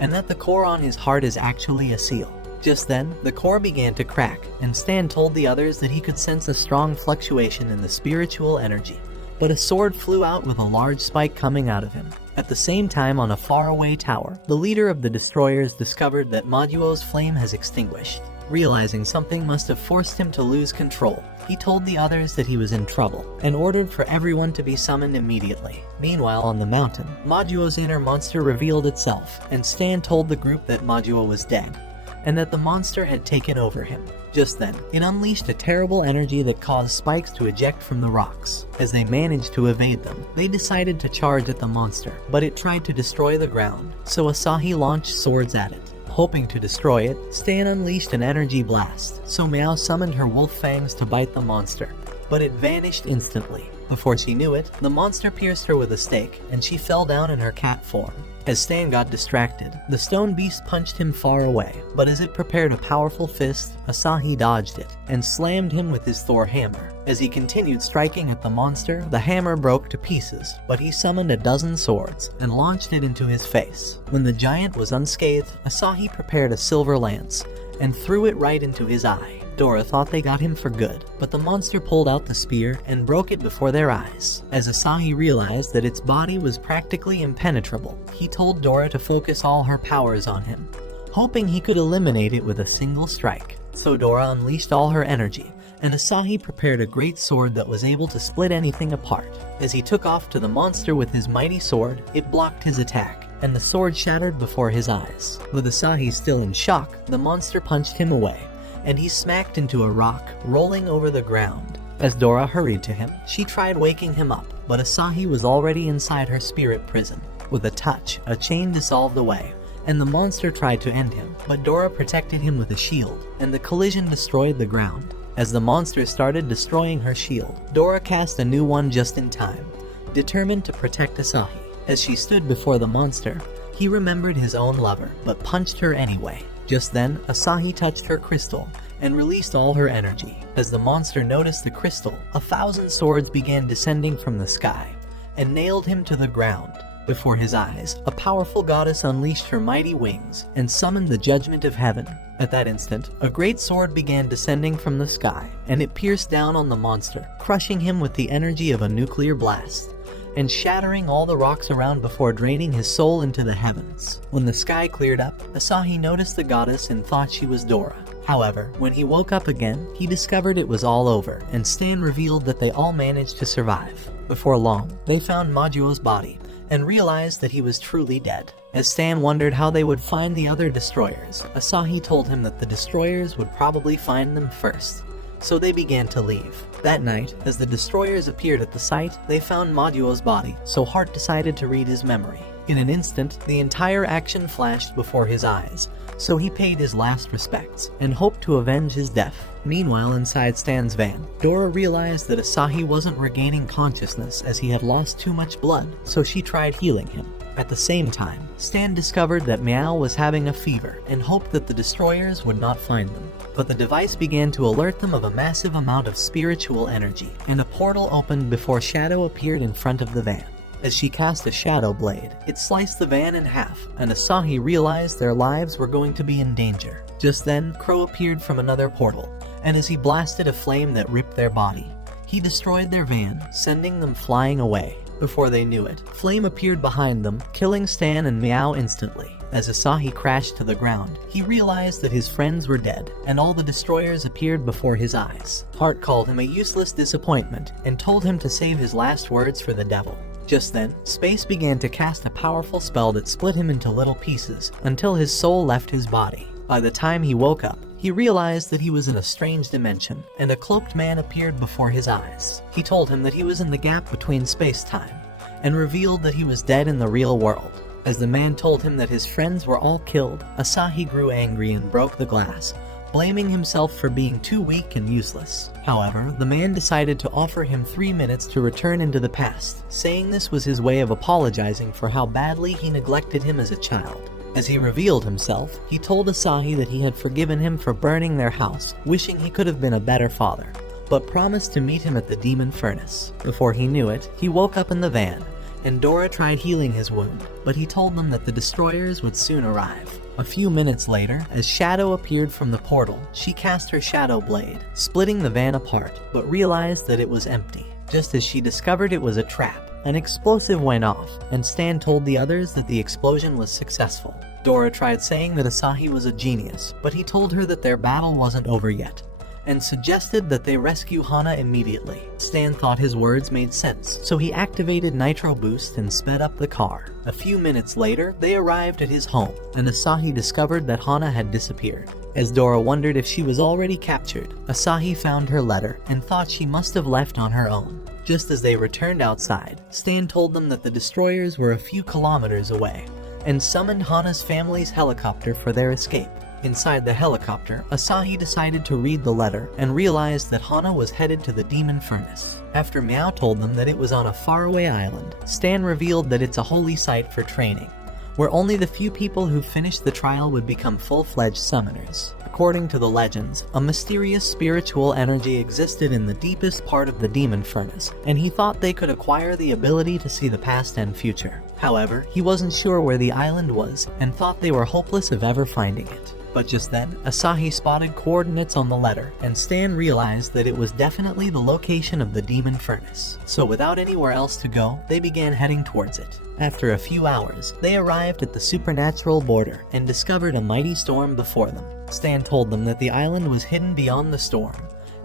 and that the core on his heart is actually a seal. Just then, the core began to crack, and Stan told the others that he could sense a strong fluctuation in the spiritual energy, but a sword flew out with a large spike coming out of him. At the same time, on a faraway tower, the leader of the destroyers discovered that Manhwa's flame has extinguished. Realizing something must have forced him to lose control, he told the others that he was in trouble and ordered for everyone to be summoned immediately. Meanwhile, on the mountain, Majuo's inner monster revealed itself, and Stan told the group that Majuo was dead and that the monster had taken over him. Just then, it unleashed a terrible energy that caused spikes to eject from the rocks. As they managed to evade them, they decided to charge at the monster, but it tried to destroy the ground, so Asahi launched swords at it. Hoping to destroy it, Stan unleashed an energy blast, so Meow summoned her wolf fangs to bite the monster, but it vanished instantly. Before she knew it, the monster pierced her with a stake, and she fell down in her cat form. As Stan got distracted, the stone beast punched him far away, but as it prepared a powerful fist, Asahi dodged it and slammed him with his Thor hammer. As he continued striking at the monster, the hammer broke to pieces, but he summoned a dozen swords and launched it into his face. When the giant was unscathed, Asahi prepared a silver lance and threw it right into his eye. Dora thought they got him for good, but the monster pulled out the spear and broke it before their eyes. As Asahi realized that its body was practically impenetrable, he told Dora to focus all her powers on him, hoping he could eliminate it with a single strike. So Dora unleashed all her energy, and Asahi prepared a great sword that was able to split anything apart. As he took off to the monster with his mighty sword, it blocked his attack, and the sword shattered before his eyes. With Asahi still in shock, the monster punched him away, and he smacked into a rock, rolling over the ground. As Dora hurried to him, she tried waking him up, but Asahi was already inside her spirit prison. With a touch, a chain dissolved away, and the monster tried to end him, but Dora protected him with a shield, and the collision destroyed the ground. As the monster started destroying her shield, Dora cast a new one just in time, determined to protect Asahi. As she stood before the monster, he remembered his own lover, but punched her anyway. Just then, Asahi touched her crystal and released all her energy. As the monster noticed the crystal, 1,000 swords began descending from the sky and nailed him to the ground. Before his eyes, a powerful goddess unleashed her mighty wings and summoned the judgment of heaven. At that instant, a great sword began descending from the sky, and it pierced down on the monster, crushing him with the energy of a nuclear blast and shattering all the rocks around before draining his soul into the heavens. When the sky cleared up, Asahi noticed the goddess and thought she was Dora. However, when he woke up again, he discovered it was all over, and Stan revealed that they all managed to survive. Before long, they found Majuo's body and realized that he was truly dead. As Stan wondered how they would find the other destroyers, Asahi told him that the destroyers would probably find them first, so they began to leave. That night, as the destroyers appeared at the site, they found Majuo's body, so Hart decided to read his memory. In an instant, the entire action flashed before his eyes, so he paid his last respects and hoped to avenge his death. Meanwhile, inside Stan's van, Dora realized that Asahi wasn't regaining consciousness as he had lost too much blood, so she tried healing him. At the same time, Stan discovered that Meow was having a fever and hoped that the destroyers would not find them. But the device began to alert them of a massive amount of spiritual energy, and a portal opened before Shadow appeared in front of the van. As she cast a shadow blade, it sliced the van in half, and Asahi realized their lives were going to be in danger. Just then, Crow appeared from another portal, and as he blasted a flame that ripped their body, he destroyed their van, sending them flying away. Before they knew it, Flame appeared behind them, killing Stan and Meow instantly. As Asahi crashed to the ground, he realized that his friends were dead, and all the destroyers appeared before his eyes. Hart called him a useless disappointment, and told him to save his last words for the devil. Just then, Space began to cast a powerful spell that split him into little pieces, until his soul left his body. By the time he woke up, he realized that he was in a strange dimension, and a cloaked man appeared before his eyes. He told him that he was in the gap between space-time, and revealed that he was dead in the real world. As the man told him that his friends were all killed, Asahi grew angry and broke the glass, blaming himself for being too weak and useless. However, the man decided to offer him 3 minutes to return into the past, saying this was his way of apologizing for how badly he neglected him as a child. As he revealed himself, he told Asahi that he had forgiven him for burning their house, wishing he could have been a better father, but promised to meet him at the demon furnace. Before he knew it, he woke up in the van, and Dora tried healing his wound, but he told them that the destroyers would soon arrive. A few minutes later, as Shadow appeared from the portal, she cast her Shadow Blade, splitting the van apart, but realized that it was empty. Just as she discovered it was a trap, an explosive went off, and Stan told the others that the explosion was successful. Dora tried saying that Asahi was a genius, but he told her that their battle wasn't over yet, and suggested that they rescue Hana immediately. Stan thought his words made sense, so he activated Nitro Boost and sped up the car. A few minutes later, they arrived at his home, and Asahi discovered that Hana had disappeared. As Dora wondered if she was already captured, Asahi found her letter and thought she must have left on her own. Just as they returned outside, Stan told them that the destroyers were a few kilometers away, and summoned Hana's family's helicopter for their escape. Inside the helicopter, Asahi decided to read the letter and realized that Hana was headed to the demon furnace. After Meow told them that it was on a faraway island, Stan revealed that it's a holy site for training, where only the few people who finished the trial would become full-fledged summoners. According to the legends, a mysterious spiritual energy existed in the deepest part of the demon furnace, and he thought they could acquire the ability to see the past and future. However, he wasn't sure where the island was and thought they were hopeless of ever finding it. But just then, Asahi spotted coordinates on the letter, and Stan realized that it was definitely the location of the demon furnace. So without anywhere else to go, they began heading towards it. After a few hours, they arrived at the supernatural border and discovered a mighty storm before them. Stan told them that the island was hidden beyond the storm,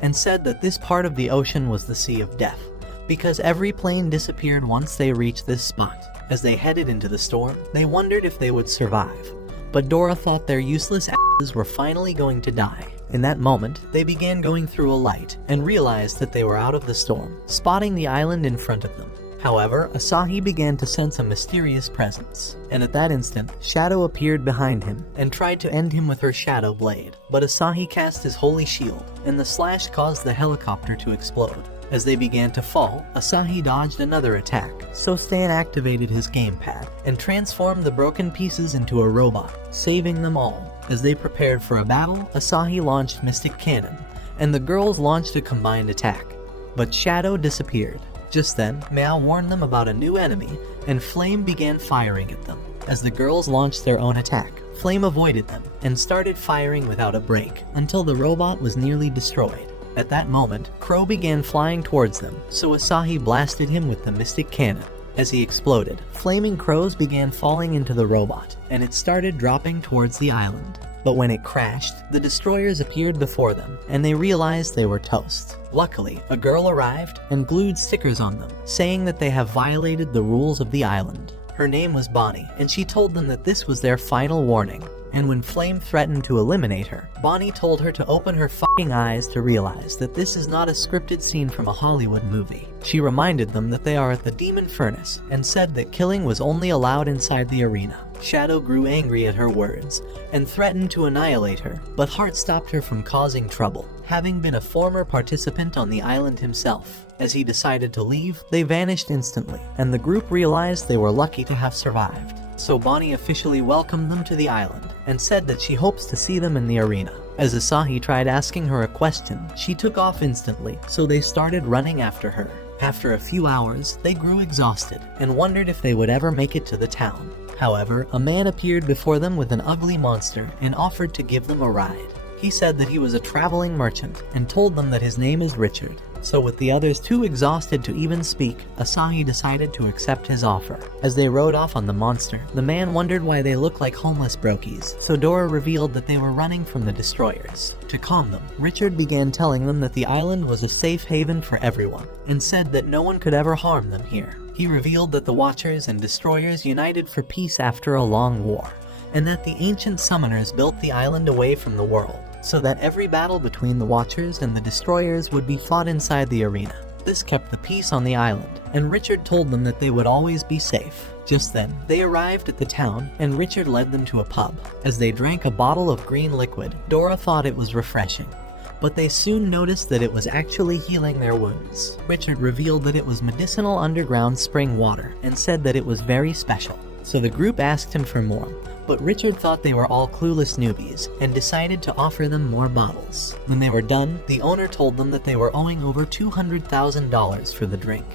and said that this part of the ocean was the Sea of Death, because every plane disappeared once they reached this spot. As they headed into the storm, they wondered if they would survive. But Dora thought their useless asses were finally going to die. In that moment, they began going through a light and realized that they were out of the storm, spotting the island in front of them. However, Asahi began to sense a mysterious presence, and at that instant, Shadow appeared behind him and tried to end him with her Shadow Blade. But Asahi cast his holy shield, and the slash caused the helicopter to explode. As they began to fall, Asahi dodged another attack, so Stan activated his gamepad and transformed the broken pieces into a robot, saving them all. As they prepared for a battle, Asahi launched Mystic Cannon, and the girls launched a combined attack. But Shadow disappeared. Just then, Meow warned them about a new enemy, and Flame began firing at them. As the girls launched their own attack, Flame avoided them and started firing without a break until the robot was nearly destroyed. At that moment, Crow began flying towards them, so Asahi blasted him with the Mystic Cannon. As he exploded, flaming crows began falling into the robot, and it started dropping towards the island. But when it crashed, the destroyers appeared before them, and they realized they were toast. Luckily, a girl arrived and glued stickers on them, saying that they have violated the rules of the island. Her name was Bonnie, and she told them that this was their final warning. And when Flame threatened to eliminate her, Bonnie told her to open her fucking eyes to realize that this is not a scripted scene from a Hollywood movie. She reminded them that they are at the demon furnace and said that killing was only allowed inside the arena. Shadow grew angry at her words and threatened to annihilate her, but Heart stopped her from causing trouble, having been a former participant on the island himself. As he decided to leave, they vanished instantly, and the group realized they were lucky to have survived. So Bonnie officially welcomed them to the island and said that she hopes to see them in the arena. As Asahi tried asking her a question, she took off instantly, so they started running after her. After a few hours, they grew exhausted and wondered if they would ever make it to the town. However, a man appeared before them with an ugly monster and offered to give them a ride. He said that he was a traveling merchant and told them that his name is Richard. So with the others too exhausted to even speak, Asahi decided to accept his offer. As they rode off on the monster, the man wondered why they looked like homeless brokies, so Dora revealed that they were running from the destroyers. To calm them, Richard began telling them that the island was a safe haven for everyone, and said that no one could ever harm them here. He revealed that the Watchers and Destroyers united for peace after a long war, and that the ancient summoners built the island away from the world, so that every battle between the Watchers and the Destroyers would be fought inside the arena. This kept the peace on the island, and Richard told them that they would always be safe. Just then, they arrived at the town, and Richard led them to a pub. As they drank a bottle of green liquid, Dora thought it was refreshing, but they soon noticed that it was actually healing their wounds. Richard revealed that it was medicinal underground spring water, and said that it was very special. So the group asked him for more, but Richard thought they were all clueless newbies and decided to offer them more bottles. When they were done, the owner told them that they were owing over $200,000 for the drink,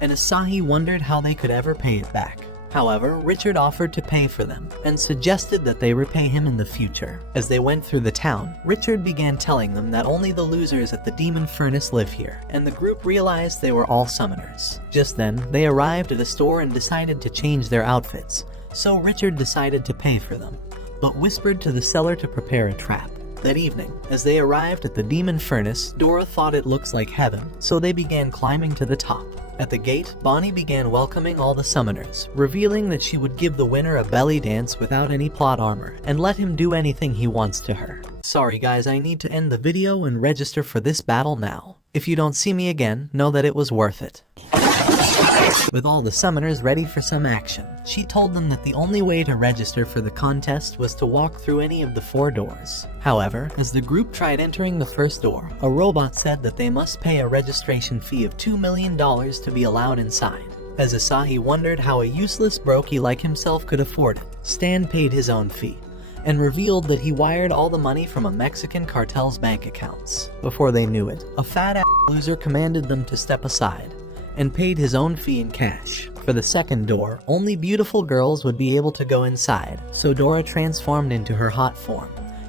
and Asahi wondered how they could ever pay it back. However, Richard offered to pay for them and suggested that they repay him in the future. As they went through the town, Richard began telling them that only the losers at the demon furnace live here, and the group realized they were all summoners. Just then, they arrived at a store and decided to change their outfits, so Richard decided to pay for them, but whispered to the seller to prepare a trap. That evening, as they arrived at the demon furnace, Dora thought it looks like heaven, so they began climbing to the top. At the gate, Bonnie began welcoming all the summoners, revealing that she would give the winner a belly dance without any plot armor, and let him do anything he wants to her. Sorry guys, I need to end the video and register for this battle now. If you don't see me again, know that it was worth it. With all the summoners ready for some action, she told them that the only way to register for the contest was to walk through any of the 4 doors. However, as the group tried entering the first door, a robot said that they must pay a registration fee of $2 million to be allowed inside. As Asahi wondered how a useless brokey like himself could afford it, Stan paid his own fee, and revealed that he wired all the money from a Mexican cartel's bank accounts. Before they knew it, a fat-ass loser commanded them to step aside, and paid his own fee in cash. For the second door, only beautiful girls would be able to go inside, so Dora transformed into her hot form,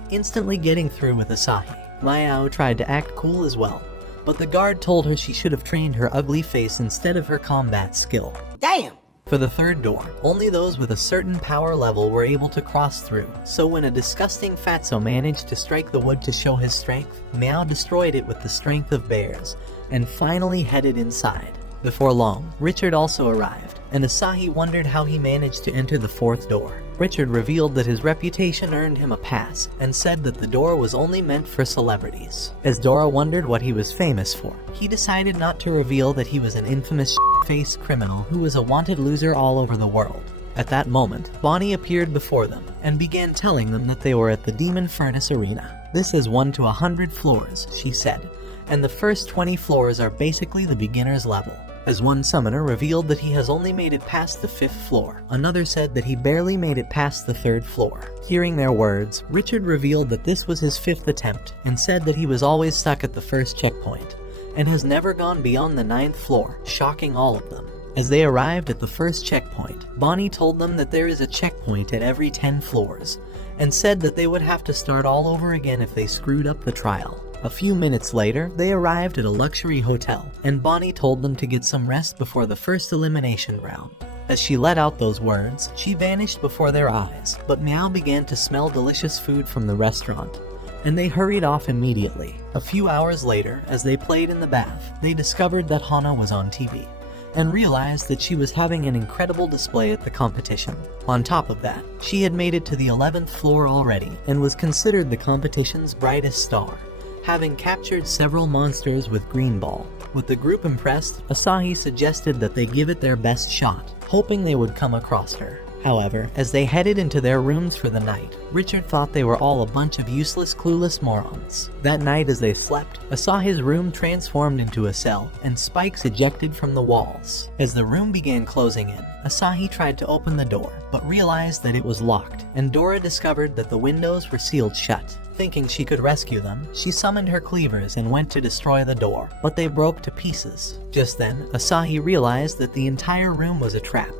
instantly getting through with Asahi. Mayao tried to act cool as well, but the guard told her she should have trained her ugly face instead of her combat skill. Damn! For the third door, only those with a certain power level were able to cross through, so when a disgusting fatso managed to strike the wood to show his strength, Meow destroyed it with the strength of bears, and finally headed inside. Before long, Richard also arrived, and Asahi wondered how he managed to enter the 4th door. Richard revealed that his reputation earned him a pass, and said that the door was only meant for celebrities. As Dora wondered what he was famous for, he decided not to reveal that he was an infamous shit-faced criminal who was a wanted loser all over the world. At that moment, Bonnie appeared before them, and began telling them that they were at the Demon Furnace Arena. This is 1 to 100 floors, she said, and the first 20 floors are basically the beginner's level. As one summoner revealed that he has only made it past the 5th floor, another said that he barely made it past the 3rd floor. Hearing their words, Richard revealed that this was his 5th attempt, and said that he was always stuck at the first checkpoint, and has never gone beyond the 9th floor, shocking all of them. As they arrived at the first checkpoint, Bonnie told them that there is a checkpoint at every 10 floors, and said that they would have to start all over again if they screwed up the trial. A few minutes later, they arrived at a luxury hotel, and Bonnie told them to get some rest before the first elimination round. As she let out those words, she vanished before their eyes, but Meow began to smell delicious food from the restaurant, and they hurried off immediately. A few hours later, as they played in the bath, they discovered that Hana was on TV, and realized that she was having an incredible display at the competition. On top of that, she had made it to the 11th floor already, and was considered the competition's brightest star, having captured several monsters with Green Ball. With the group impressed, Asahi suggested that they give it their best shot, hoping they would come across her. However, as they headed into their rooms for the night, Richard thought they were all a bunch of useless, clueless morons. That night as they slept, Asahi's room transformed into a cell, and spikes ejected from the walls. As the room began closing in, Asahi tried to open the door, but realized that it was locked, and Dora discovered that the windows were sealed shut. Thinking she could rescue them, she summoned her cleavers and went to destroy the door, but they broke to pieces. Just then, Asahi realized that the entire room was a trap,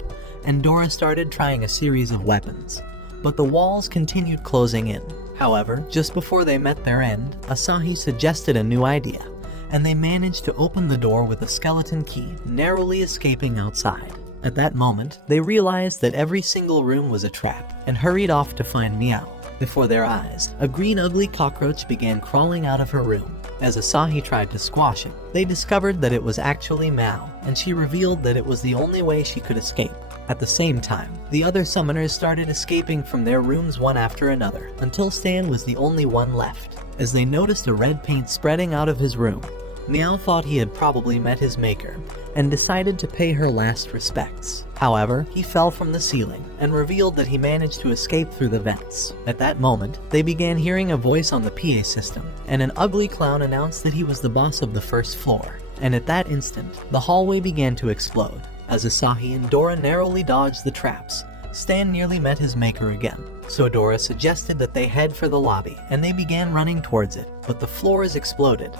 and Dora started trying a series of weapons, but the walls continued closing in. However, just before they met their end, Asahi suggested a new idea, and they managed to open the door with a skeleton key, narrowly escaping outside. At that moment, they realized that every single room was a trap, and hurried off to find Meow. Before their eyes, a green ugly cockroach began crawling out of her room. As Asahi tried to squash it, they discovered that it was actually Mao, and she revealed that it was the only way she could escape. At the same time, the other summoners started escaping from their rooms one after another, until Stan was the only one left. As they noticed a red paint spreading out of his room, Meow thought he had probably met his maker, and decided to pay her last respects. However, he fell from the ceiling, and revealed that he managed to escape through the vents. At that moment, they began hearing a voice on the PA system, and an ugly clown announced that he was the boss of the first floor. And at that instant, the hallway began to explode. As Asahi and Dora narrowly dodged the traps, Stan nearly met his maker again. So Dora suggested that they head for the lobby, and they began running towards it, but the floors exploded,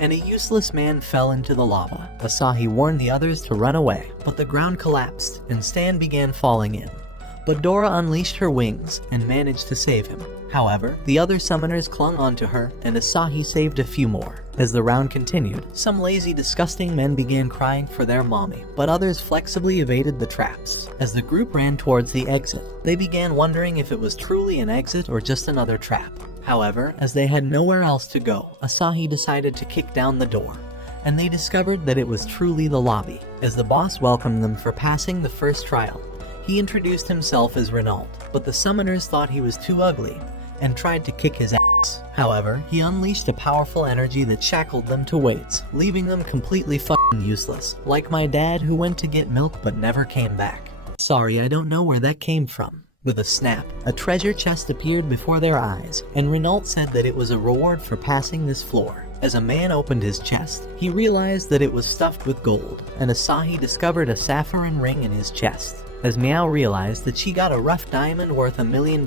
and a useless man fell into the lava. Asahi warned the others to run away, but the ground collapsed, and Stan began falling in. but Dora unleashed her wings and managed to save him. However, the other summoners clung onto her, and Asahi saved a few more. As the round continued, some lazy, disgusting men began crying for their mommy, but others flexibly evaded the traps. As the group ran towards the exit, they began wondering if it was truly an exit or just another trap. However, as they had nowhere else to go, Asahi decided to kick down the door, and they discovered that it was truly the lobby. As the boss welcomed them for passing the first trial, he introduced himself as Renault, but the summoners thought he was too ugly and tried to kick his ass. However, he unleashed a powerful energy that shackled them to weights, leaving them completely fucking useless, like my dad who went to get milk but never came back. Sorry, I don't know where that came from. With a snap, a treasure chest appeared before their eyes, and Renault said that it was a reward for passing this floor. As a man opened his chest, he realized that it was stuffed with gold, and Asahi discovered a sapphire ring in his chest. As Meow realized that she got a rough diamond worth $1 million,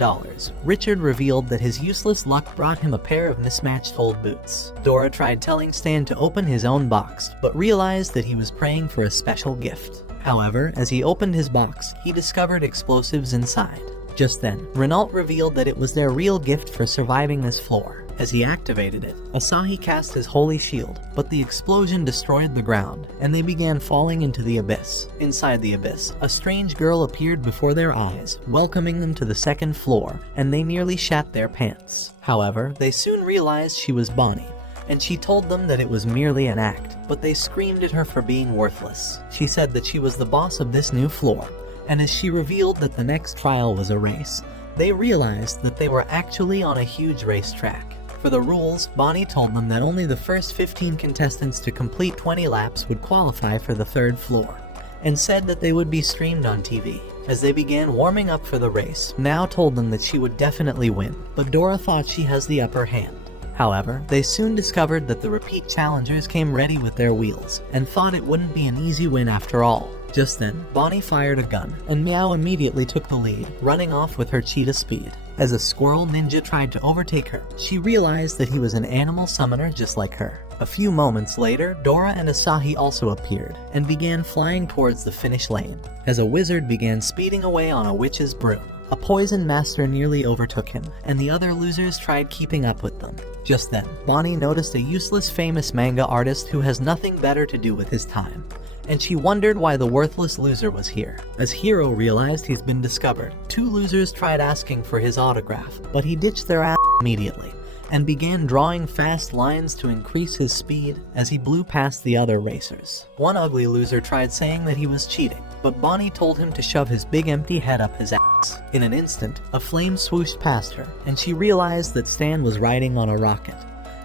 Richard revealed that his useless luck brought him a pair of mismatched old boots. Dora tried telling Stan to open his own box, but realized that he was praying for a special gift. However, as he opened his box, he discovered explosives inside. Just then, Renault revealed that it was their real gift for surviving this floor. As he activated it, Asahi cast his holy shield, but the explosion destroyed the ground, and they began falling into the abyss. Inside the abyss, a strange girl appeared before their eyes, welcoming them to the second floor, and they nearly shat their pants. However, they soon realized she was Bonnie, and she told them that it was merely an act, but they screamed at her for being worthless. She said that she was the boss of this new floor, and as she revealed that the next trial was a race, they realized that they were actually on a huge racetrack. For the rules, Bonnie told them that only the first 15 contestants to complete 20 laps would qualify for the third floor, and said that they would be streamed on TV. As they began warming up for the race, Now told them that she would definitely win, but Dora thought she has the upper hand. However, they soon discovered that the repeat challengers came ready with their wheels, and thought it wouldn't be an easy win after all. Just then, Bonnie fired a gun, and Meow immediately took the lead, running off with her cheetah speed. As a squirrel ninja tried to overtake her, she realized that he was an animal summoner just like her. A few moments later, Dora and Asahi also appeared, and began flying towards the finish lane. As a wizard began speeding away on a witch's broom, a poison master nearly overtook him, and the other losers tried keeping up with them. Just then, Bonnie noticed a useless famous manga artist who has nothing better to do with his time, and she wondered why the worthless loser was here. As Hiro realized he's been discovered, two losers tried asking for his autograph, but he ditched their ass immediately, and began drawing fast lines to increase his speed as he blew past the other racers. One ugly loser tried saying that he was cheating, but Bonnie told him to shove his big empty head up his ass. In an instant, a flame swooshed past her, and she realized that Stan was riding on a rocket,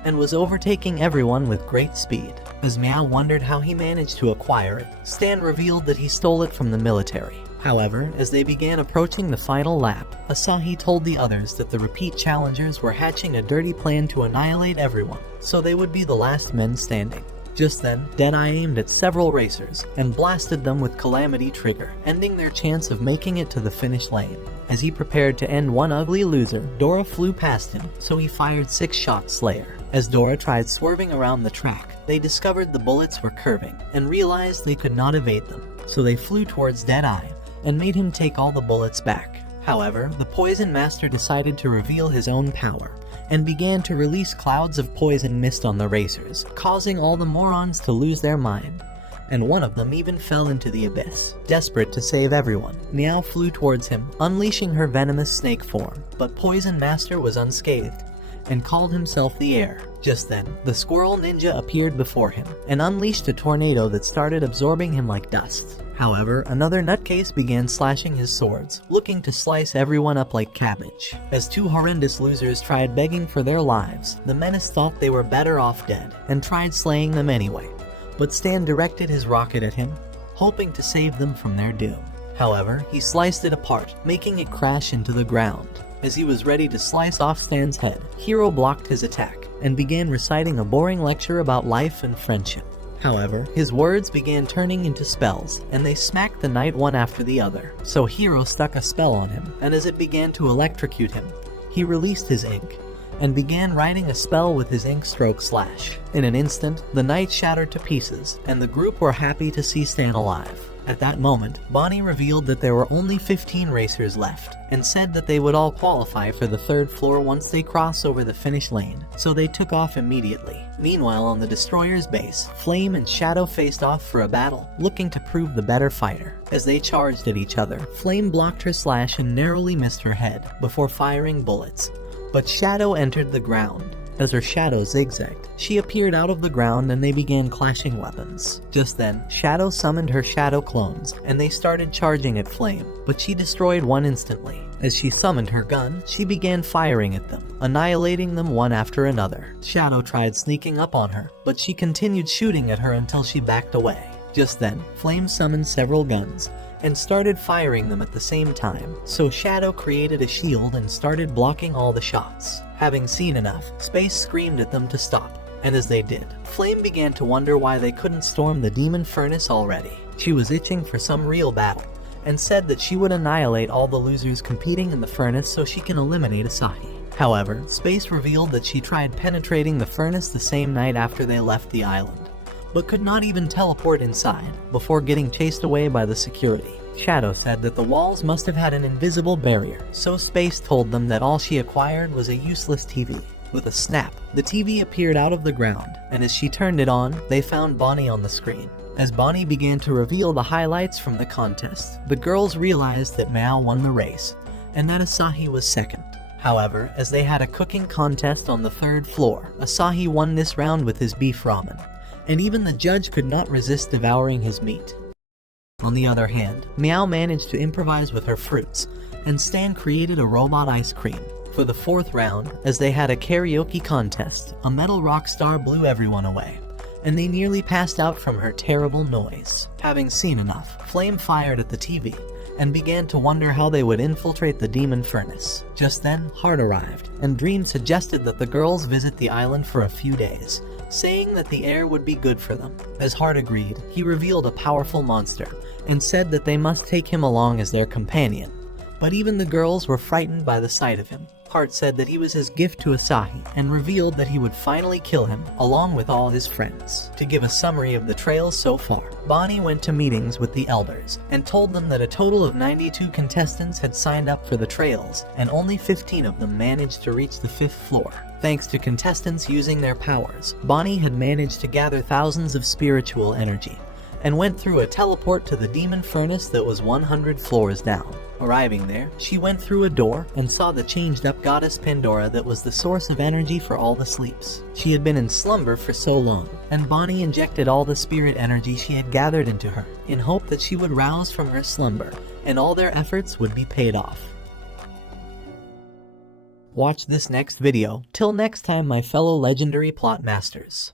and was overtaking everyone with great speed. As Meow wondered how he managed to acquire it, Stan revealed that he stole it from the military. However, as they began approaching the final lap, Asahi told the others that the repeat challengers were hatching a dirty plan to annihilate everyone, so they would be the last men standing. Just then, Deadeye aimed at several racers and blasted them with Calamity Trigger, ending their chance of making it to the finish lane. As he prepared to end one ugly loser, Dora flew past him, so he fired 6-shot Slayer. As Dora tried swerving around the track, they discovered the bullets were curving and realized they could not evade them, so they flew towards Deadeye and made him take all the bullets back. However, the Poison Master decided to reveal his own power, and began to release clouds of poison mist on the racers, causing all the morons to lose their mind, and one of them even fell into the abyss. Desperate to save everyone, Meow flew towards him, unleashing her venomous snake form, but Poison Master was unscathed, and called himself the Air. Just then, the Squirrel Ninja appeared before him, and unleashed a tornado that started absorbing him like dust. However, another nutcase began slashing his swords, looking to slice everyone up like cabbage. As two horrendous losers tried begging for their lives, the menace thought they were better off dead, and tried slaying them anyway. But Stan directed his rocket at him, hoping to save them from their doom. However, he sliced it apart, making it crash into the ground. As he was ready to slice off Stan's head, Hiro blocked his attack, and began reciting a boring lecture about life and friendship. However, his words began turning into spells, and they smacked the knight one after the other. So Hiro stuck a spell on him, and as it began to electrocute him, he released his ink, and began writing a spell with his ink stroke slash. In an instant, the knight shattered to pieces, and the group were happy to see Stan alive. At that moment, Bonnie revealed that there were only 15 racers left, and said that they would all qualify for the 3rd floor once they cross over the finish lane, so they took off immediately. Meanwhile, on the Destroyer's base, Flame and Shadow faced off for a battle, looking to prove the better fighter. As they charged at each other, Flame blocked her slash and narrowly missed her head, before firing bullets. But Shadow entered the ground. As her shadow zigzagged, she appeared out of the ground and they began clashing weapons. Just then, Shadow summoned her shadow clones, and they started charging at Flame, but she destroyed one instantly. As she summoned her gun, she began firing at them, annihilating them one after another. Shadow tried sneaking up on her, but she continued shooting at her until she backed away. Just then, Flame summoned several guns, and started firing them at the same time, so Shadow created a shield and started blocking all the shots. Having seen enough, Space screamed at them to stop, and as they did, Flame began to wonder why they couldn't storm the demon furnace already. She was itching for some real battle, and said that she would annihilate all the losers competing in the furnace so she can eliminate Asahi. However, Space revealed that she tried penetrating the furnace the same night after they left the island, but could not even teleport inside, before getting chased away by the security. Shadow said that the walls must have had an invisible barrier, so Space told them that all she acquired was a useless TV. With a snap, the TV appeared out of the ground, and as she turned it on, they found Bonnie on the screen. As Bonnie began to reveal the highlights from the contest, the girls realized that Mao won the race, and that Asahi was second. However, as they had a cooking contest on the 3rd floor, Asahi won this round with his beef ramen, and even the judge could not resist devouring his meat. On the other hand, Meow managed to improvise with her fruits, and Stan created a robot ice cream. For the 4th round, as they had a karaoke contest, a metal rock star blew everyone away, and they nearly passed out from her terrible noise. Having seen enough, Flame fired at the TV, and began to wonder how they would infiltrate the demon furnace. Just then, Heart arrived, and Dream suggested that the girls visit the island for a few days, saying that the air would be good for them. As Heart agreed, he revealed a powerful monster, and said that they must take him along as their companion. But even the girls were frightened by the sight of him. Heart said that he was his gift to Asahi, and revealed that he would finally kill him, along with all his friends. To give a summary of the trails so far, Bonnie went to meetings with the elders, and told them that a total of 92 contestants had signed up for the trails, and only 15 of them managed to reach the 5th floor. Thanks to contestants using their powers, Bonnie had managed to gather thousands of spiritual energy, and went through a teleport to the demon furnace that was 100 floors down. Arriving there, she went through a door and saw the changed-up goddess Pandora that was the source of energy for all the sleeps. She had been in slumber for so long, and Bonnie injected all the spirit energy she had gathered into her, in hope that she would rouse from her slumber, and all their efforts would be paid off. Watch this next video. Till next time, my fellow legendary plot masters.